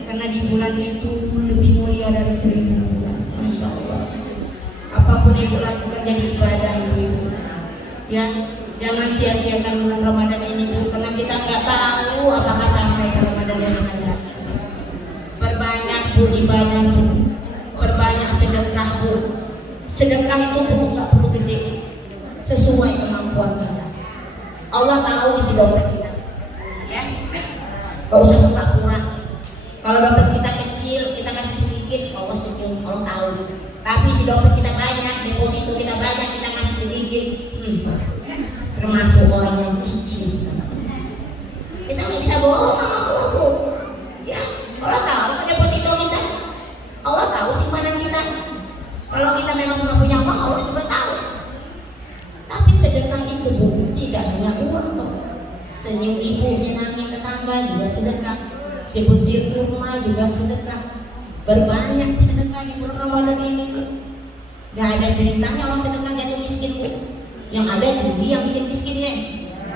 Karena di bulan itu lebih mulia dari 1000 bulan. Masya Allah. Apapun yang dilakukan jadi ibadah ibu-ibu. Ya, jangan sia-siakan bulan Ramadan ini Bu, karena kita nggak tahu apakah sampai ke Ramadan yang akan datang. Perbanyak Bu ibadah Bu, perbanyak sedekah Bu. Sedekah itu Bu nggak perlu gede, sesuai kemampuan kita. Allah tahu isi dompet kita. Ya, nggak usah pura-pura. Kalau dompet kita kecil, kita kasih sedikit, Allah senyum, Allah tahu. Tapi si dompet kita banyak, deposito kita banyak, kita kasih sedikit, termasuk orang yang suci. Kita nggak bisa bohong sama Allah Bu. Ya, Allah tahu kan deposito kita, Allah tahu simpanan kita. Kalau kita memang nggak punya uang, Allah juga tahu. Tapi sedekah itu Bu, tidak hanya uang toh. Senyum ibu, menyenangin tetangga juga sedekah. Sebutir kurma juga sedekah. Berbanyak sedekah di bulan Ramadan ini Bu. Gak ada ceritanya orang sedekah jatuh miskin Bu. Yang ada judi yang bikin miskinnya.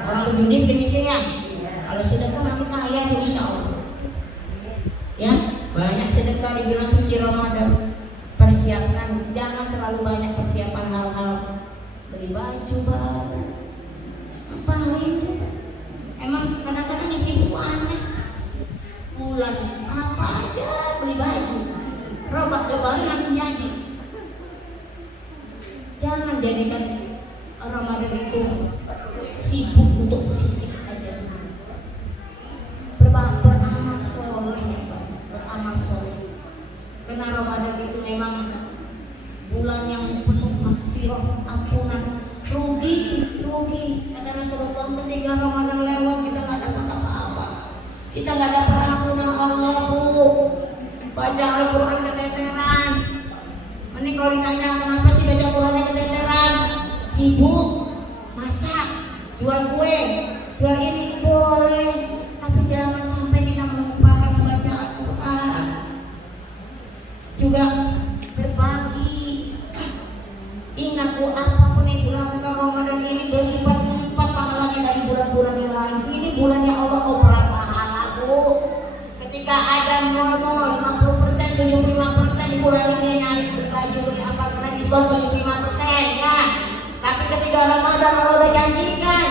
Orang berjudi bikin miskinnya. Kalau sedekah orang kaya Bu, insya Allah. Ya, banyak sedekah di bulan suci Ramadan. Robat lebaran akan jadi. Jangan jadikan Ramadan itu sibuk untuk fisik aja. Beramal soleh, beramal soleh. Karena Ramadan itu memang bulan yang penuh maghfirah, ampunan. Rugi kata Rasulullah, ketika Ramadan lewat kita nggak dapat apa-apa, kita nggak dapat ampunan Allah, Bu. Baca Al-Quran keteteran. Mending kalau ditanya kenapa sih baca Al-Qurannya keteteran, sibuk masak, jual kue, jual ini, boleh, tapi jangan sampai kita melupakan membaca Al-Quran. Juga berbagi. Ingat, Bu, apapun yang dilakukan Ramadan ini berlipat-lipat pahalanya dari bulan-bulan yang lain. Ini bulannya Allah operan pahala, Bu. Ketika ada 00, 50%, 75% di bulan ini nyari baju beli apa karena diskon 75% ya. Tapi ketika Ramadan Allah udah janjikan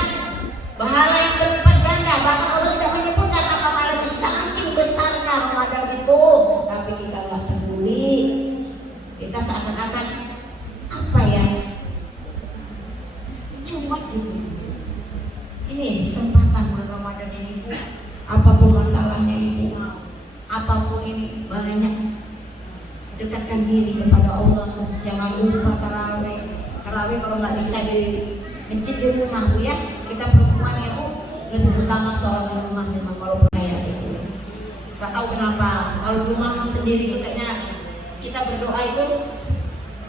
pahala yang berlipat ganda. Bahkan Allah tidak menyebutkan apa pahalanya, saking besarnya Ramadan itu. Tapi kita nggak peduli. Kita seakan-akan apa ya, cuek gitu. Ini kesempatan bulan Ramadan ini, Bu. Apapun masalahnya Ibu, apapun ini, banyak dekatkan diri kepada Allah. Jangan lupa tarawih. Tarawih kalau nggak bisa di masjid di rumah, Bu, ya. Kita perempuan ya, Bu, lebih utama sholat di rumah memang kalau percaya itu. Gak tahu kenapa kalau di rumah sendiri itu kayaknya kita berdoa itu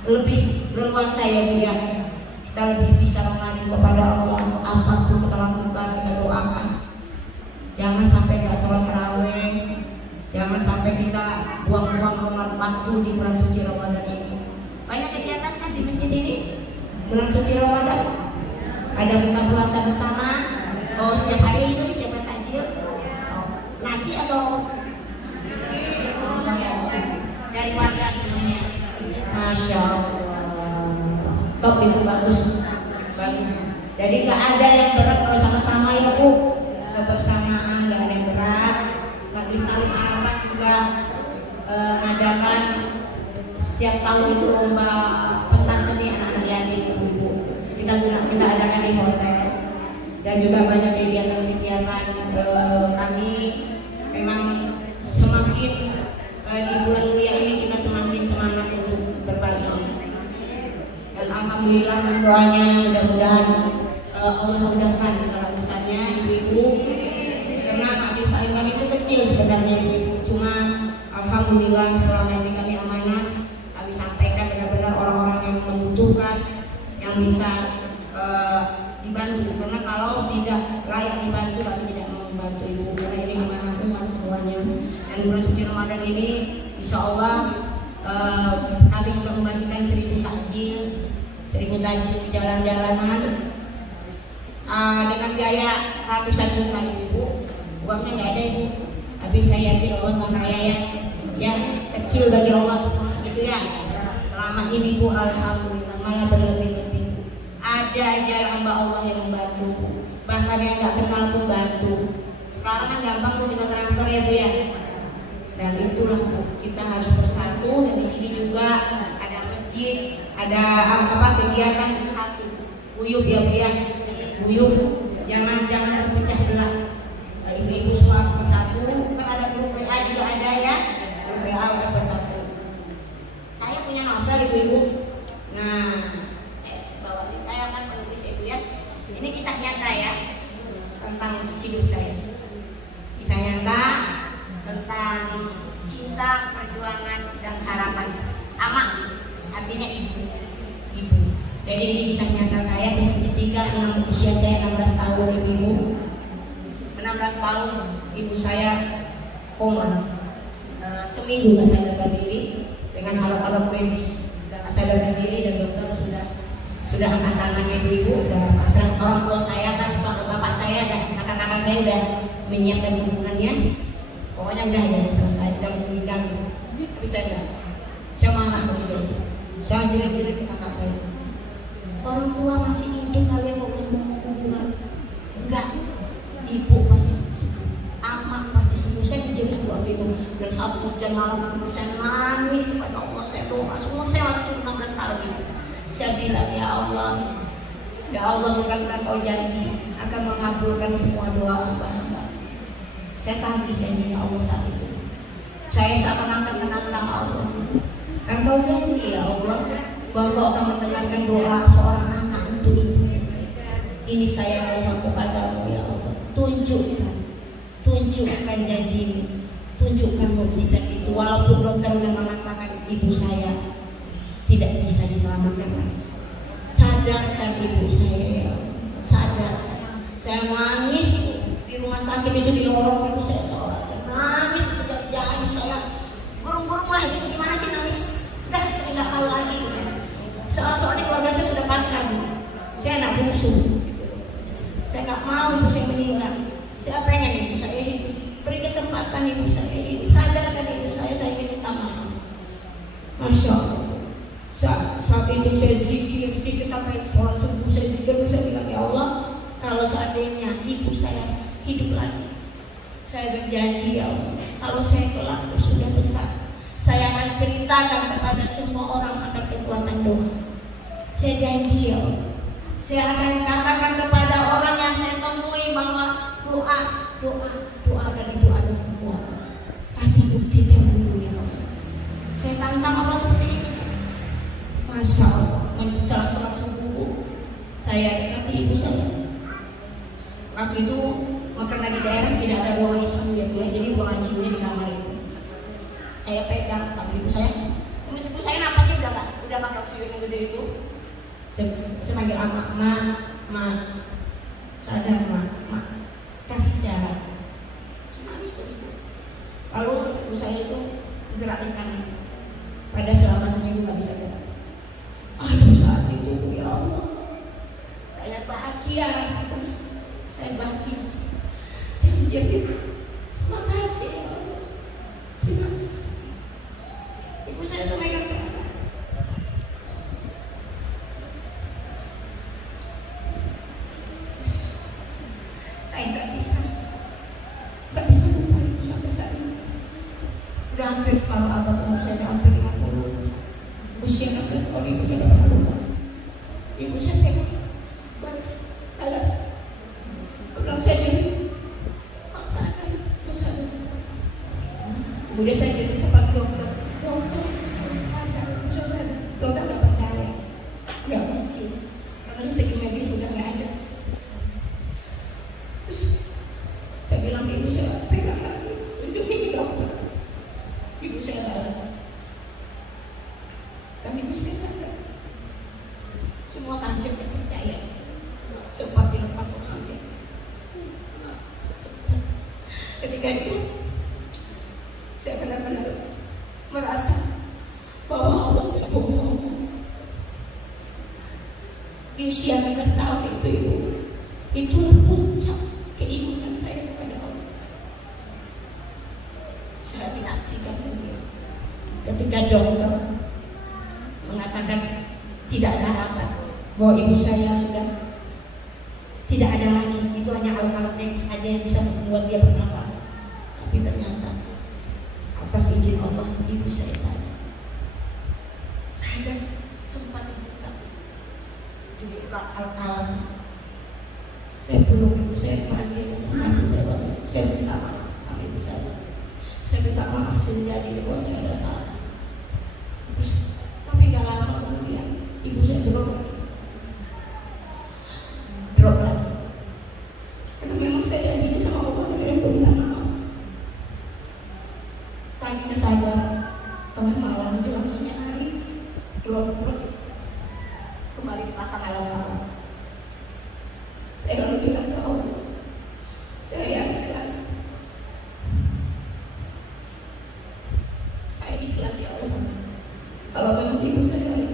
lebih berluasa ya, Bu, ya. Kita lebih bisa mengadu kepada Allah. Apapun kita lakukan, kita doakan. Jangan sampai nggak sholat tarawih, jangan sampai kita buang-buang waktu di bulan suci Ramadan ini. Banyak kegiatan kan di masjid ini bulan suci Ramadan. Ada buka puasa bersama. Oh, setiap hari itu siapa takjil? Oh, nasi atau dari warga semuanya? Masya Allah, top itu, bagus. Jadi nggak ada yang berat kalau sama-sama ya, Bu. Kebersamaan, nggak ada yang berat. Majelis Taklim Arafat juga mengadakan setiap tahun itu lomba pentas seni anak-anak yatim, Ibu. Kita adakan di hotel dan juga banyak kegiatan-kegiatan. Kami memang semakin di bulan mulia ini kita semakin semangat untuk berbagi. Dan alhamdulillah doanya mudah-mudahan Allah mudahkan segala urusannya, Ibu-ibu. Karena majelis taklim kami itu kecil sebenarnya, Ibu. Cuma alhamdulillah selama ini kami amanah, kami sampaikan benar-benar orang-orang yang membutuhkan, yang bisa dibantu. Karena kalau tidak layak dibantu, kami tidak mau membantu, Ibu. Karena ini amanah umat semuanya. Dan bulan suci Ramadan ini, insya Allah kami juga membagikan 1000 takjil di jalan-jalanan dengan biaya ratusan juta, Ibu. Uangnya nggak ada, Ibu, tapi saya yakin Allah nggak kaya ya, kecil bagi Allah segitu ya. Selama ini, Bu, alhamdulillah malah berlebih-lebih. Ada aja hamba Allah yang membantu, bahkan yang nggak kenal pun bantu. Sekarang kan gampang, Bu, kita transfer ya, Bu, ya. Dan itulah, Bu, kita harus bersatu. Dan di sini juga ada masjid, ada kegiatan satu, guyub ya, Bu, ya. Guyub, jangan terpecah belah. Ibu-ibu semua harus bersatu. Kan ada grup WA juga ada ya, grup WA harus bersatu. Saya punya novel, Ibu-ibu. Nah, saya akan menulis, Ibu, ya. Ini kisah nyata ya tentang hidup saya. Kisah nyata tentang cinta, perjuangan, dan harapan. Ama artinya ibu. Jadi ini kisah nyata saya ketika usia saya 16 tahun, Ibu. 16 tahun ibu saya koma. Seminggu nggak sadarkan diri dengan alat-alat medis, nggak sadarkan diri, dan dokter sudah angkat tangannya ibu. Dan orang tua saya kan, bapak saya dan kakak-kakak saya udah menyiapkan hubungannya. Pokoknya udah jangan selesai, udah meninggal. Tapi saya marah begitu. Saya jelek-jelek ke kakak saya. Orang tua masih hidup, kalian mau hubungan? Enggak. Ibu pasti sembuh, amak pasti sembuh. Saya kejadian waktu itu Dan satu hujan malam itu saya nangis kepada Allah, saya doa. Semua saya waktu 16 tahun itu. Saya bilang, ya Allah, bukankah kau janji akan mengabulkan semua doa hamba-hamba. Saya tagih janjinya Allah saat itu. Saya seakan-akan menantang Allah. Engkau janji ya Allah bahwa kau akan mendengarkan doa seorang anak untuk ibu. Ini saya mohon kepadamu ya Allah, tunjukkan janjimu, tunjukkan mukjizat itu. Walaupun dokter sudah mengatakan ibu saya tidak bisa diselamatkan lagi, sadarkan ibu saya ya Allah, sadarkan. Saya nangis di rumah sakit itu, di lorong itu saya sholat, nangis kejap-kejap, saya burung-burung lah gitu, gimana sih nangis? Udah saya nggak tahu lagi. Soalnya keluarga saya sudah pasrah, saya anak bungsu. Saya nggak mau ibu saya meninggal. Saya pengen ibu saya hidup. Beri kesempatan ibu saya hidup. Sadarkan ibu saya ingin minta maaf. Masya Allah. Saat itu saya zikir sampai sholat subuh, saya zikir, saya bilang ya Allah, kalau seandainya ibu saya hidup lagi, saya berjanji ya Allah, kalau saya kelak sudah besar, saya akan ceritakan kepada semua orang akan kekuatan doa. Saya janji ya Allah, saya akan katakan kepada orang yang saya temui bahwa doa dan itu adalah kekuatan. Tapi buktikan dulu ya Allah. Saya tantang Allah seperti ini. Masya Allah, setelah sholat subuh saya dekati ibu saya. Waktu itu karena di daerah tidak ada ruang ICU ya, jadi ruang ICU-nya di kamar itu. Saya pegang tapi ibu saya apa sih udah pakai oksigen yang gede itu. Saya panggil ma, sadar ma, kasih syarat. Cuma habis terus. Kalau ibu saya itu gerak di kanan, pada selama seminggu nggak bisa gerak. Aduh saat itu ya Allah, saya bahagia, saya jadi terima kasih ya Allah, terima kasih. Ibu saya tuh megang kanan. Saya nggak bisa lupa itu sampai saat ini. Udah hampir separuh abad umur saya, hampir 50. Usia 16 tahun ibu saya dapat lupa. Ibu saya pegang balas. Belum saya jadi paksakan. Kemudian saya jadi cepat dokter nggak percaya, nggak mungkin karena segi medis sudah nggak ada. Terus saya bilang ke ibu saya, pegang lagi, tunjukin dokter. Ibu saya balas. Tapi ibu saya sadar. Semua kaget dan percaya. Sempat dilepas oksigen. Ketika itu saya benar-benar merasa bahwa Allah tidak bohong. Di usia 16 tahun itu ibu, itulah puncak keimanan saya kepada Allah. Saya menyaksikan sendiri ketika dokter mengatakan tidak ada harapan, bahwa ibu saya sudah tidak ada lagi, itu hanya alat-alat medis saja yang bisa membuat dia bernafas. Tapi ternyata atas izin Allah ibu saya sadar. Saya sempat dibuka di alat-alat. Saya peluk ibu saya pagi, saya minta maaf sama ibu saya. Saya minta maaf terjadi bahwa saya ada salah. Tapi gak lama kemudian ibu saya drop lagi. Karena memang saya janjinya sama Allah untuk minta maaf. Paginya sadar, tengah malam itu langsungnya hari keluar kembali dipasang alat-alat. Saya lalu bilang ke Allah, saya ikhlas. Saya ikhlas ya Allah. Kalau memang ibu saya harus,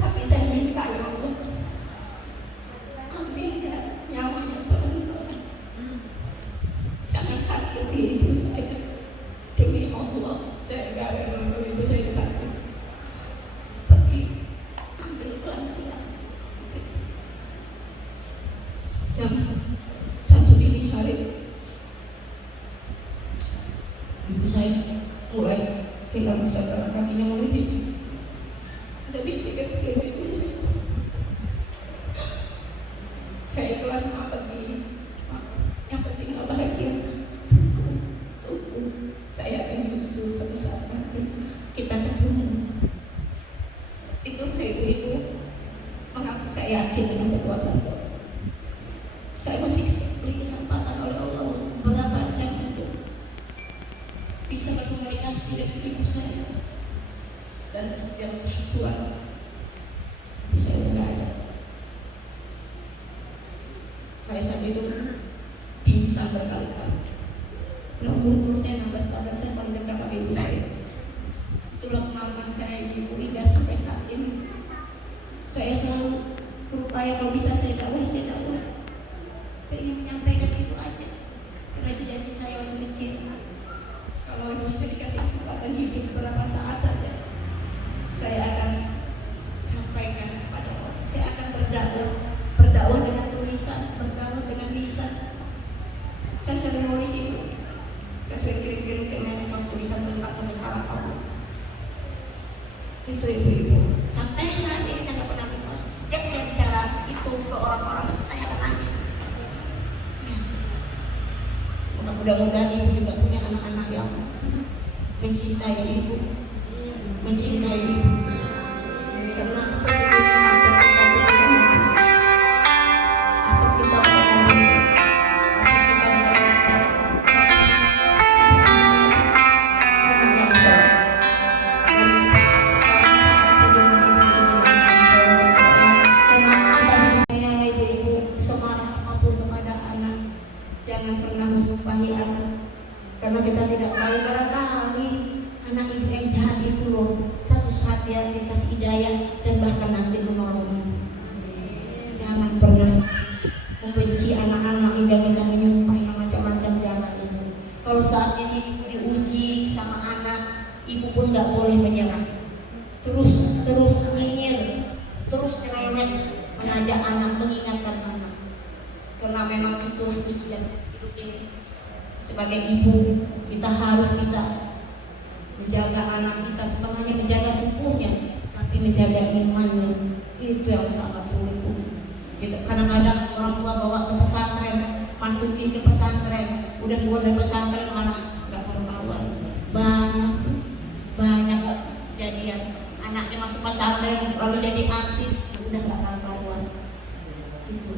tapi saya minta ya Allah, ambilkan nyawanya pelan-pelan. Jangan sakiti ibu saya. Demi Allah, saya gak ada menunggu ibu saya sakit. Pergi, ambil pelan-pelan. Jam 1 dini hari, dan kehilangan saudara kakinya mulai jadi sikit ibu. Saya ikhlas pergi, yang penting nggak bahagia. Tunggu, saya akan nyusul pada saat nanti kita ketemu. Itu ibu-ibu, mengapa saya yakin dengan kekuatan Allah. Saya masih diberi kesempatan oleh Allah berapa jam itu bisa berkomunikasi dengan ibu saya, dan setiap Tuhan ibu saya tidak ada. Saya saat itu pingsan berkali-kali. Umur saya 16 tahun, saya paling dekat sama ibu saya. Itulah kemampuan saya ibu hingga sampai saat ini. Saya selalu berupaya kalau bisa saya dakwah. Saya ingin menyampaikan itu aja, karena itu janji saya waktu kecil. Kalau ibu saya dikasih kesempatan hidup berapa saat saja, saya akan sampaikan kepada orang. Saya akan berdakwah dengan tulisan, berdakwah dengan lisan. Saya sering nulis itu. Saya sering kirim-kirim ke medsos tulisan tentang kebesaran Allah. Itu ibu-ibu. Sampai saat ini saya tidak pernah lupa. Setiap saya bicara itu ke orang-orang, saya akan nangis. Mudah-mudahan ibu juga punya anak-anak yang mencintai ibu, karena sesungguhnya aset kita jangan pernah menyumpahi anak, karena kita tidak tahu barangkali anak ibu yang jahat itu loh satu saat dia dikasih hidayah dan bahkan nanti menolong. Jangan pernah membenci anak-anak hingga kita menyumpahi macam-macam, jangan ibu. Kalau saat ini diuji sama anak, ibu pun nggak boleh menyerah. Terus nyinyir, terus cerewet, mengajak anak, mengingatkan anak. Karena memang itulah ujian hidup ini. Sebagai ibu, kita harus bisa menjaga anak kita, bukan hanya menjaga tubuhnya, tapi menjaga imannya. Itu yang sangat sulit. Gitu. Kadang-kadang orang tua bawa ke pesantren, masukin ke pesantren, udah keluar dari pesantren malah nggak karuan. Banyak kejadian anaknya masuk pesantren lalu jadi artis, udah nggak karuan. Itu.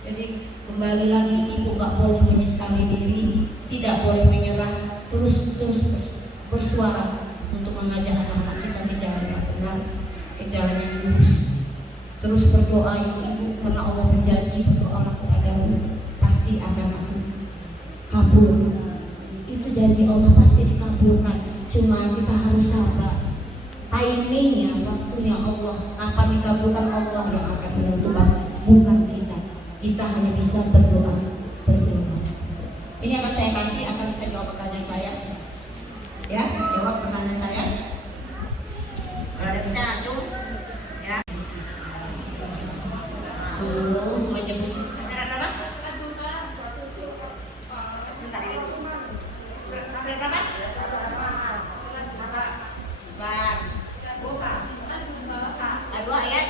Jadi kembali lagi, ibu gak boleh menyesali diri, tidak boleh menyerah, terus bersuara untuk mengajak anak-anak kita ke jalan yang benar, ke jalan yang lurus. Terus berdoa ibu, karena Allah berjanji berdoalah kepadamu pasti akan aku kabulkan. Itu janji Allah pasti dikabulkan. Cuma kita harus sabar. Timingnya, waktunya Allah, kapan dikabulkan Allah yang akan menentukan, bukan kita. Kita hanya bisa berdoa. Ini akan saya kasih, asal bisa jawab pertanyaan saya. Ya, jawab pertanyaan saya. Kalau ada bisa langsung. Ya. Suruh menyebut. Ada apa? Bentar ini. Surat apa? Bang. Dua ayat.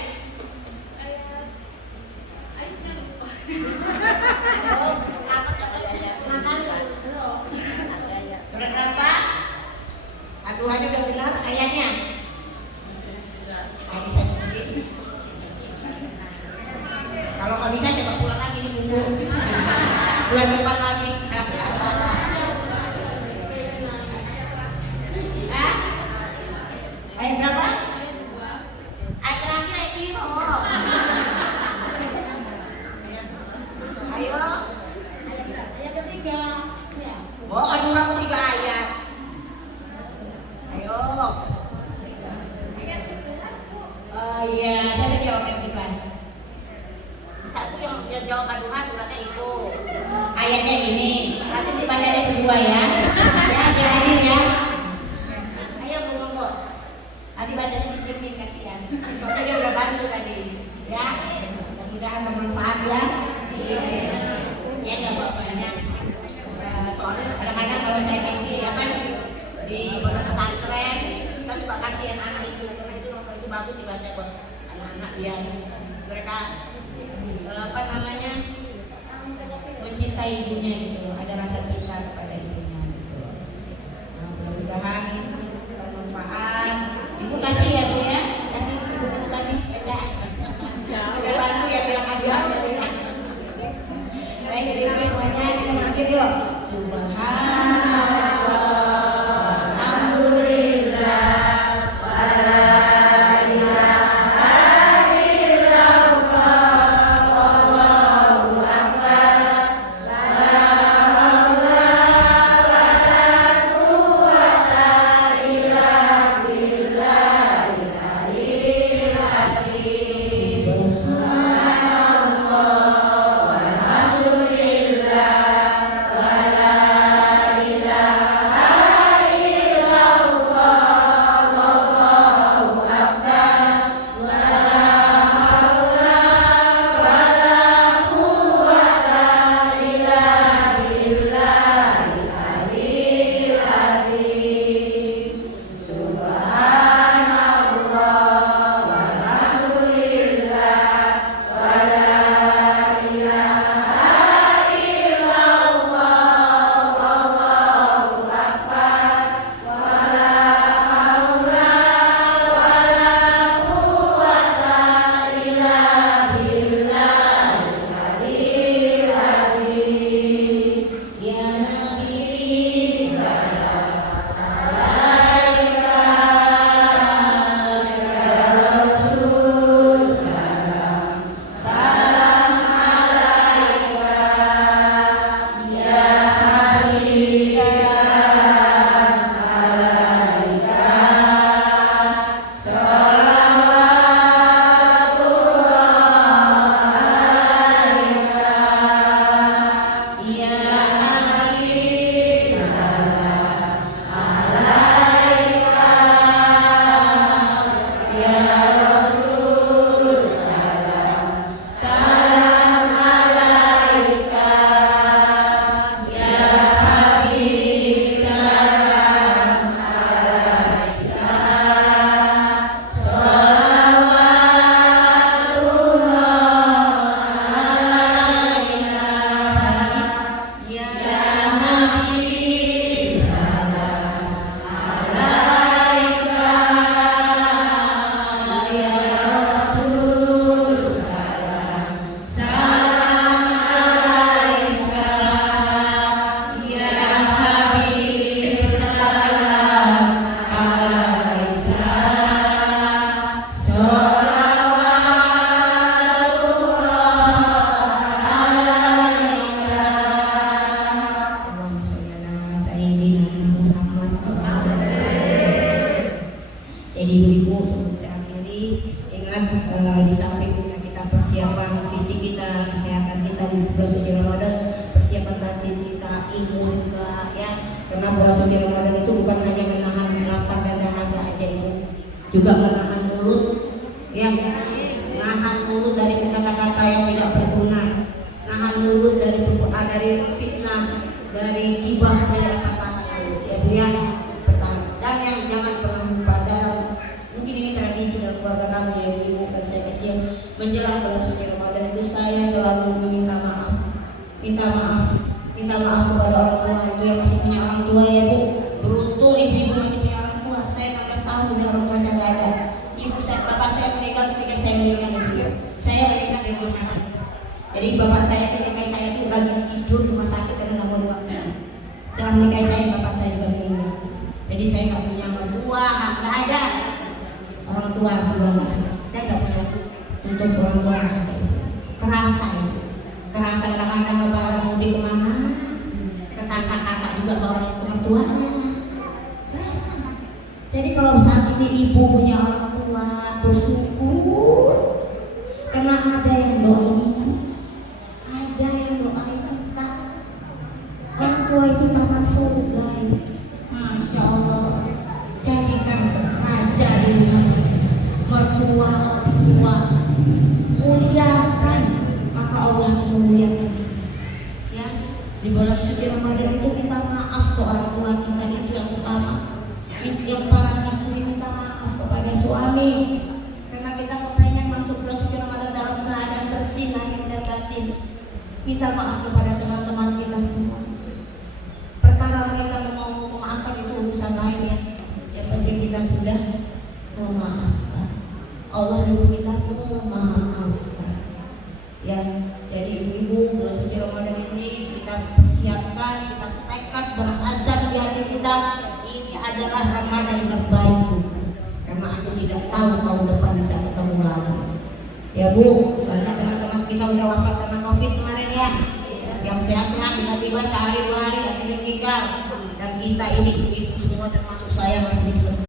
Surat berapa? Aduhannya udah benar ayatnya. Nah, bisa sebutin. Kalau nggak bisa coba pulang lagi nih bumbu. Bulan depan lagi. Ayat berapa? Ayat terakhir ayat ini. Ayo. Ayat ketiga. Oh, aduh aku 3 ayat. Ayo. Oh iya, saya udah jawab yang 11. Satu yang jawab aduh suratnya itu. Ayatnya ini. Nanti dibaca yang kedua ya. Ya, jalanin ya. Ayo Bu. Nanti bacanya dijamin kasihan. Soalnya dia udah bantu tadi. Ya. Mudah-mudahan bermanfaat ya. Saya nggak bawa banyak. Soalnya kadang-kadang kalau saya kasih apa di suka kasihan anak itu, karena itu novel itu bagus dibaca buat anak-anak biar mereka apa namanya mencintai ibunya gitu, ada rasa cinta kepada ibunya gitu. Nah, mudah-mudahan bermanfaat. Ibu kasih ya Bu ya, kasih ibu itu tadi baca. Sudah bantu ya bilang adian dari. Baik dari ibu semuanya kita zikir yuk. Subhanallah, alhamdulillah, wala ilaha illallah, wallahu akbar, la haula wala quwwata illa billahil aliyyil azim. Subhanallah, walhamdulillah, wala ilaha illallah, wallahu akbar, wala haula wala quwwata illa billahil aliyyil azim. Subhanallah, walhamdulillah, wala ilaha illallah, wallahu akbar, wala haula wala quwwata illa billahil aliyyil azim. Ya Nabi salam alaika, ya Rasul salam alaika, ya Habib salam alaika, sholawatullah alaika, ya Nabi salam alaika, ya Rasul salam alaika, ya Habib salam alaika, sholawatullah alaika, ya Nabi salam alaika, ya Rasul salam alaika, ya Habib salam alaika, sholawatullah alaika. Allahumma sholli ala sayyidina Muhammad. Jadi ibu-ibu sebelum saya akhiri, ingat di samping kita persiapan fisik kita, kesehatan kita di bulan suci Ramadan, persiapan batin kita, ilmu juga ya. Karena bulan suci Ramadan itu bukan hanya menahan lapar dan dahaga aja ibu, juga menahan mulut, ya, menahan mulut dari kata-kata yang tidak berguna, nahan mulut dari fitnah, dari gibah, dari apa-apa ya Bu ya. Pertama, dan yang jangan pernah lupa, mungkin ini tradisi dalam keluarga kamu ya ibu, kan saya kecil menjelang bulan suci Ramadan itu saya selalu meminta maaf, minta maaf kepada orang tua itu yang masih punya orang tua ya Bu. Beruntung ibu-ibu masih punya orang tua. Saya 16 tahun udah orang tua saya nggak ada. Bapak saya meninggal ketika saya meninggal ibu. Saya meninggal di rumah sakit. Jadi bapak saya ketika saya itu lagi tidur di rumah sakit karena nggak mau dimakan. Setelah menikah saya, bapak saya juga meninggal. Jadi saya nggak punya mertua, nggak ada orang tua juga nggak ada. Saya nggak punya untuk orang tua nggak ada. Kerasa kadang-kadang lebaran mudik kemana, ke kakak-kakak juga bawa ke mertuanya. Kerasa. Jadi kalau saat ini ibu punya orang tua, bersyukur karena ada yang doain ibu, ada yang doain kita. Orang tua itu taman surga ya. Masya Allah. Jadikan raja di rumah, mertua muliakan, maka Allah akan memuliakan. Ya, di bulan suci Ramadan itu minta maaf ke orang tua kita, itu yang utama. Yang para istri minta maaf maaf kepada suami, karena kita kepengen masuk bulan suci Ramadan dalam keadaan bersih lahir dan batin. Minta maaf kepada teman-teman kita semua. Perkara mereka mau memaafkan itu urusan lain ya. Yang penting kita sudah memaafkan. Allah dulu kita memaafkan. Ya, jadi ibu-ibu bulan suci Ramadan ini kita persiapkan, kita tekad berazam di hati kita. Ini adalah Ramadan terbaikku, karena aku tidak tahu tahun depan bisa ketemu lagi. Ya Bu, banyak teman-teman kita udah wafat karena COVID kemarin ya. Yang sehat-sehat tiba-tiba sehari dua hari akhirnya meninggal. Dan kita ini ibu semua termasuk saya masih bisa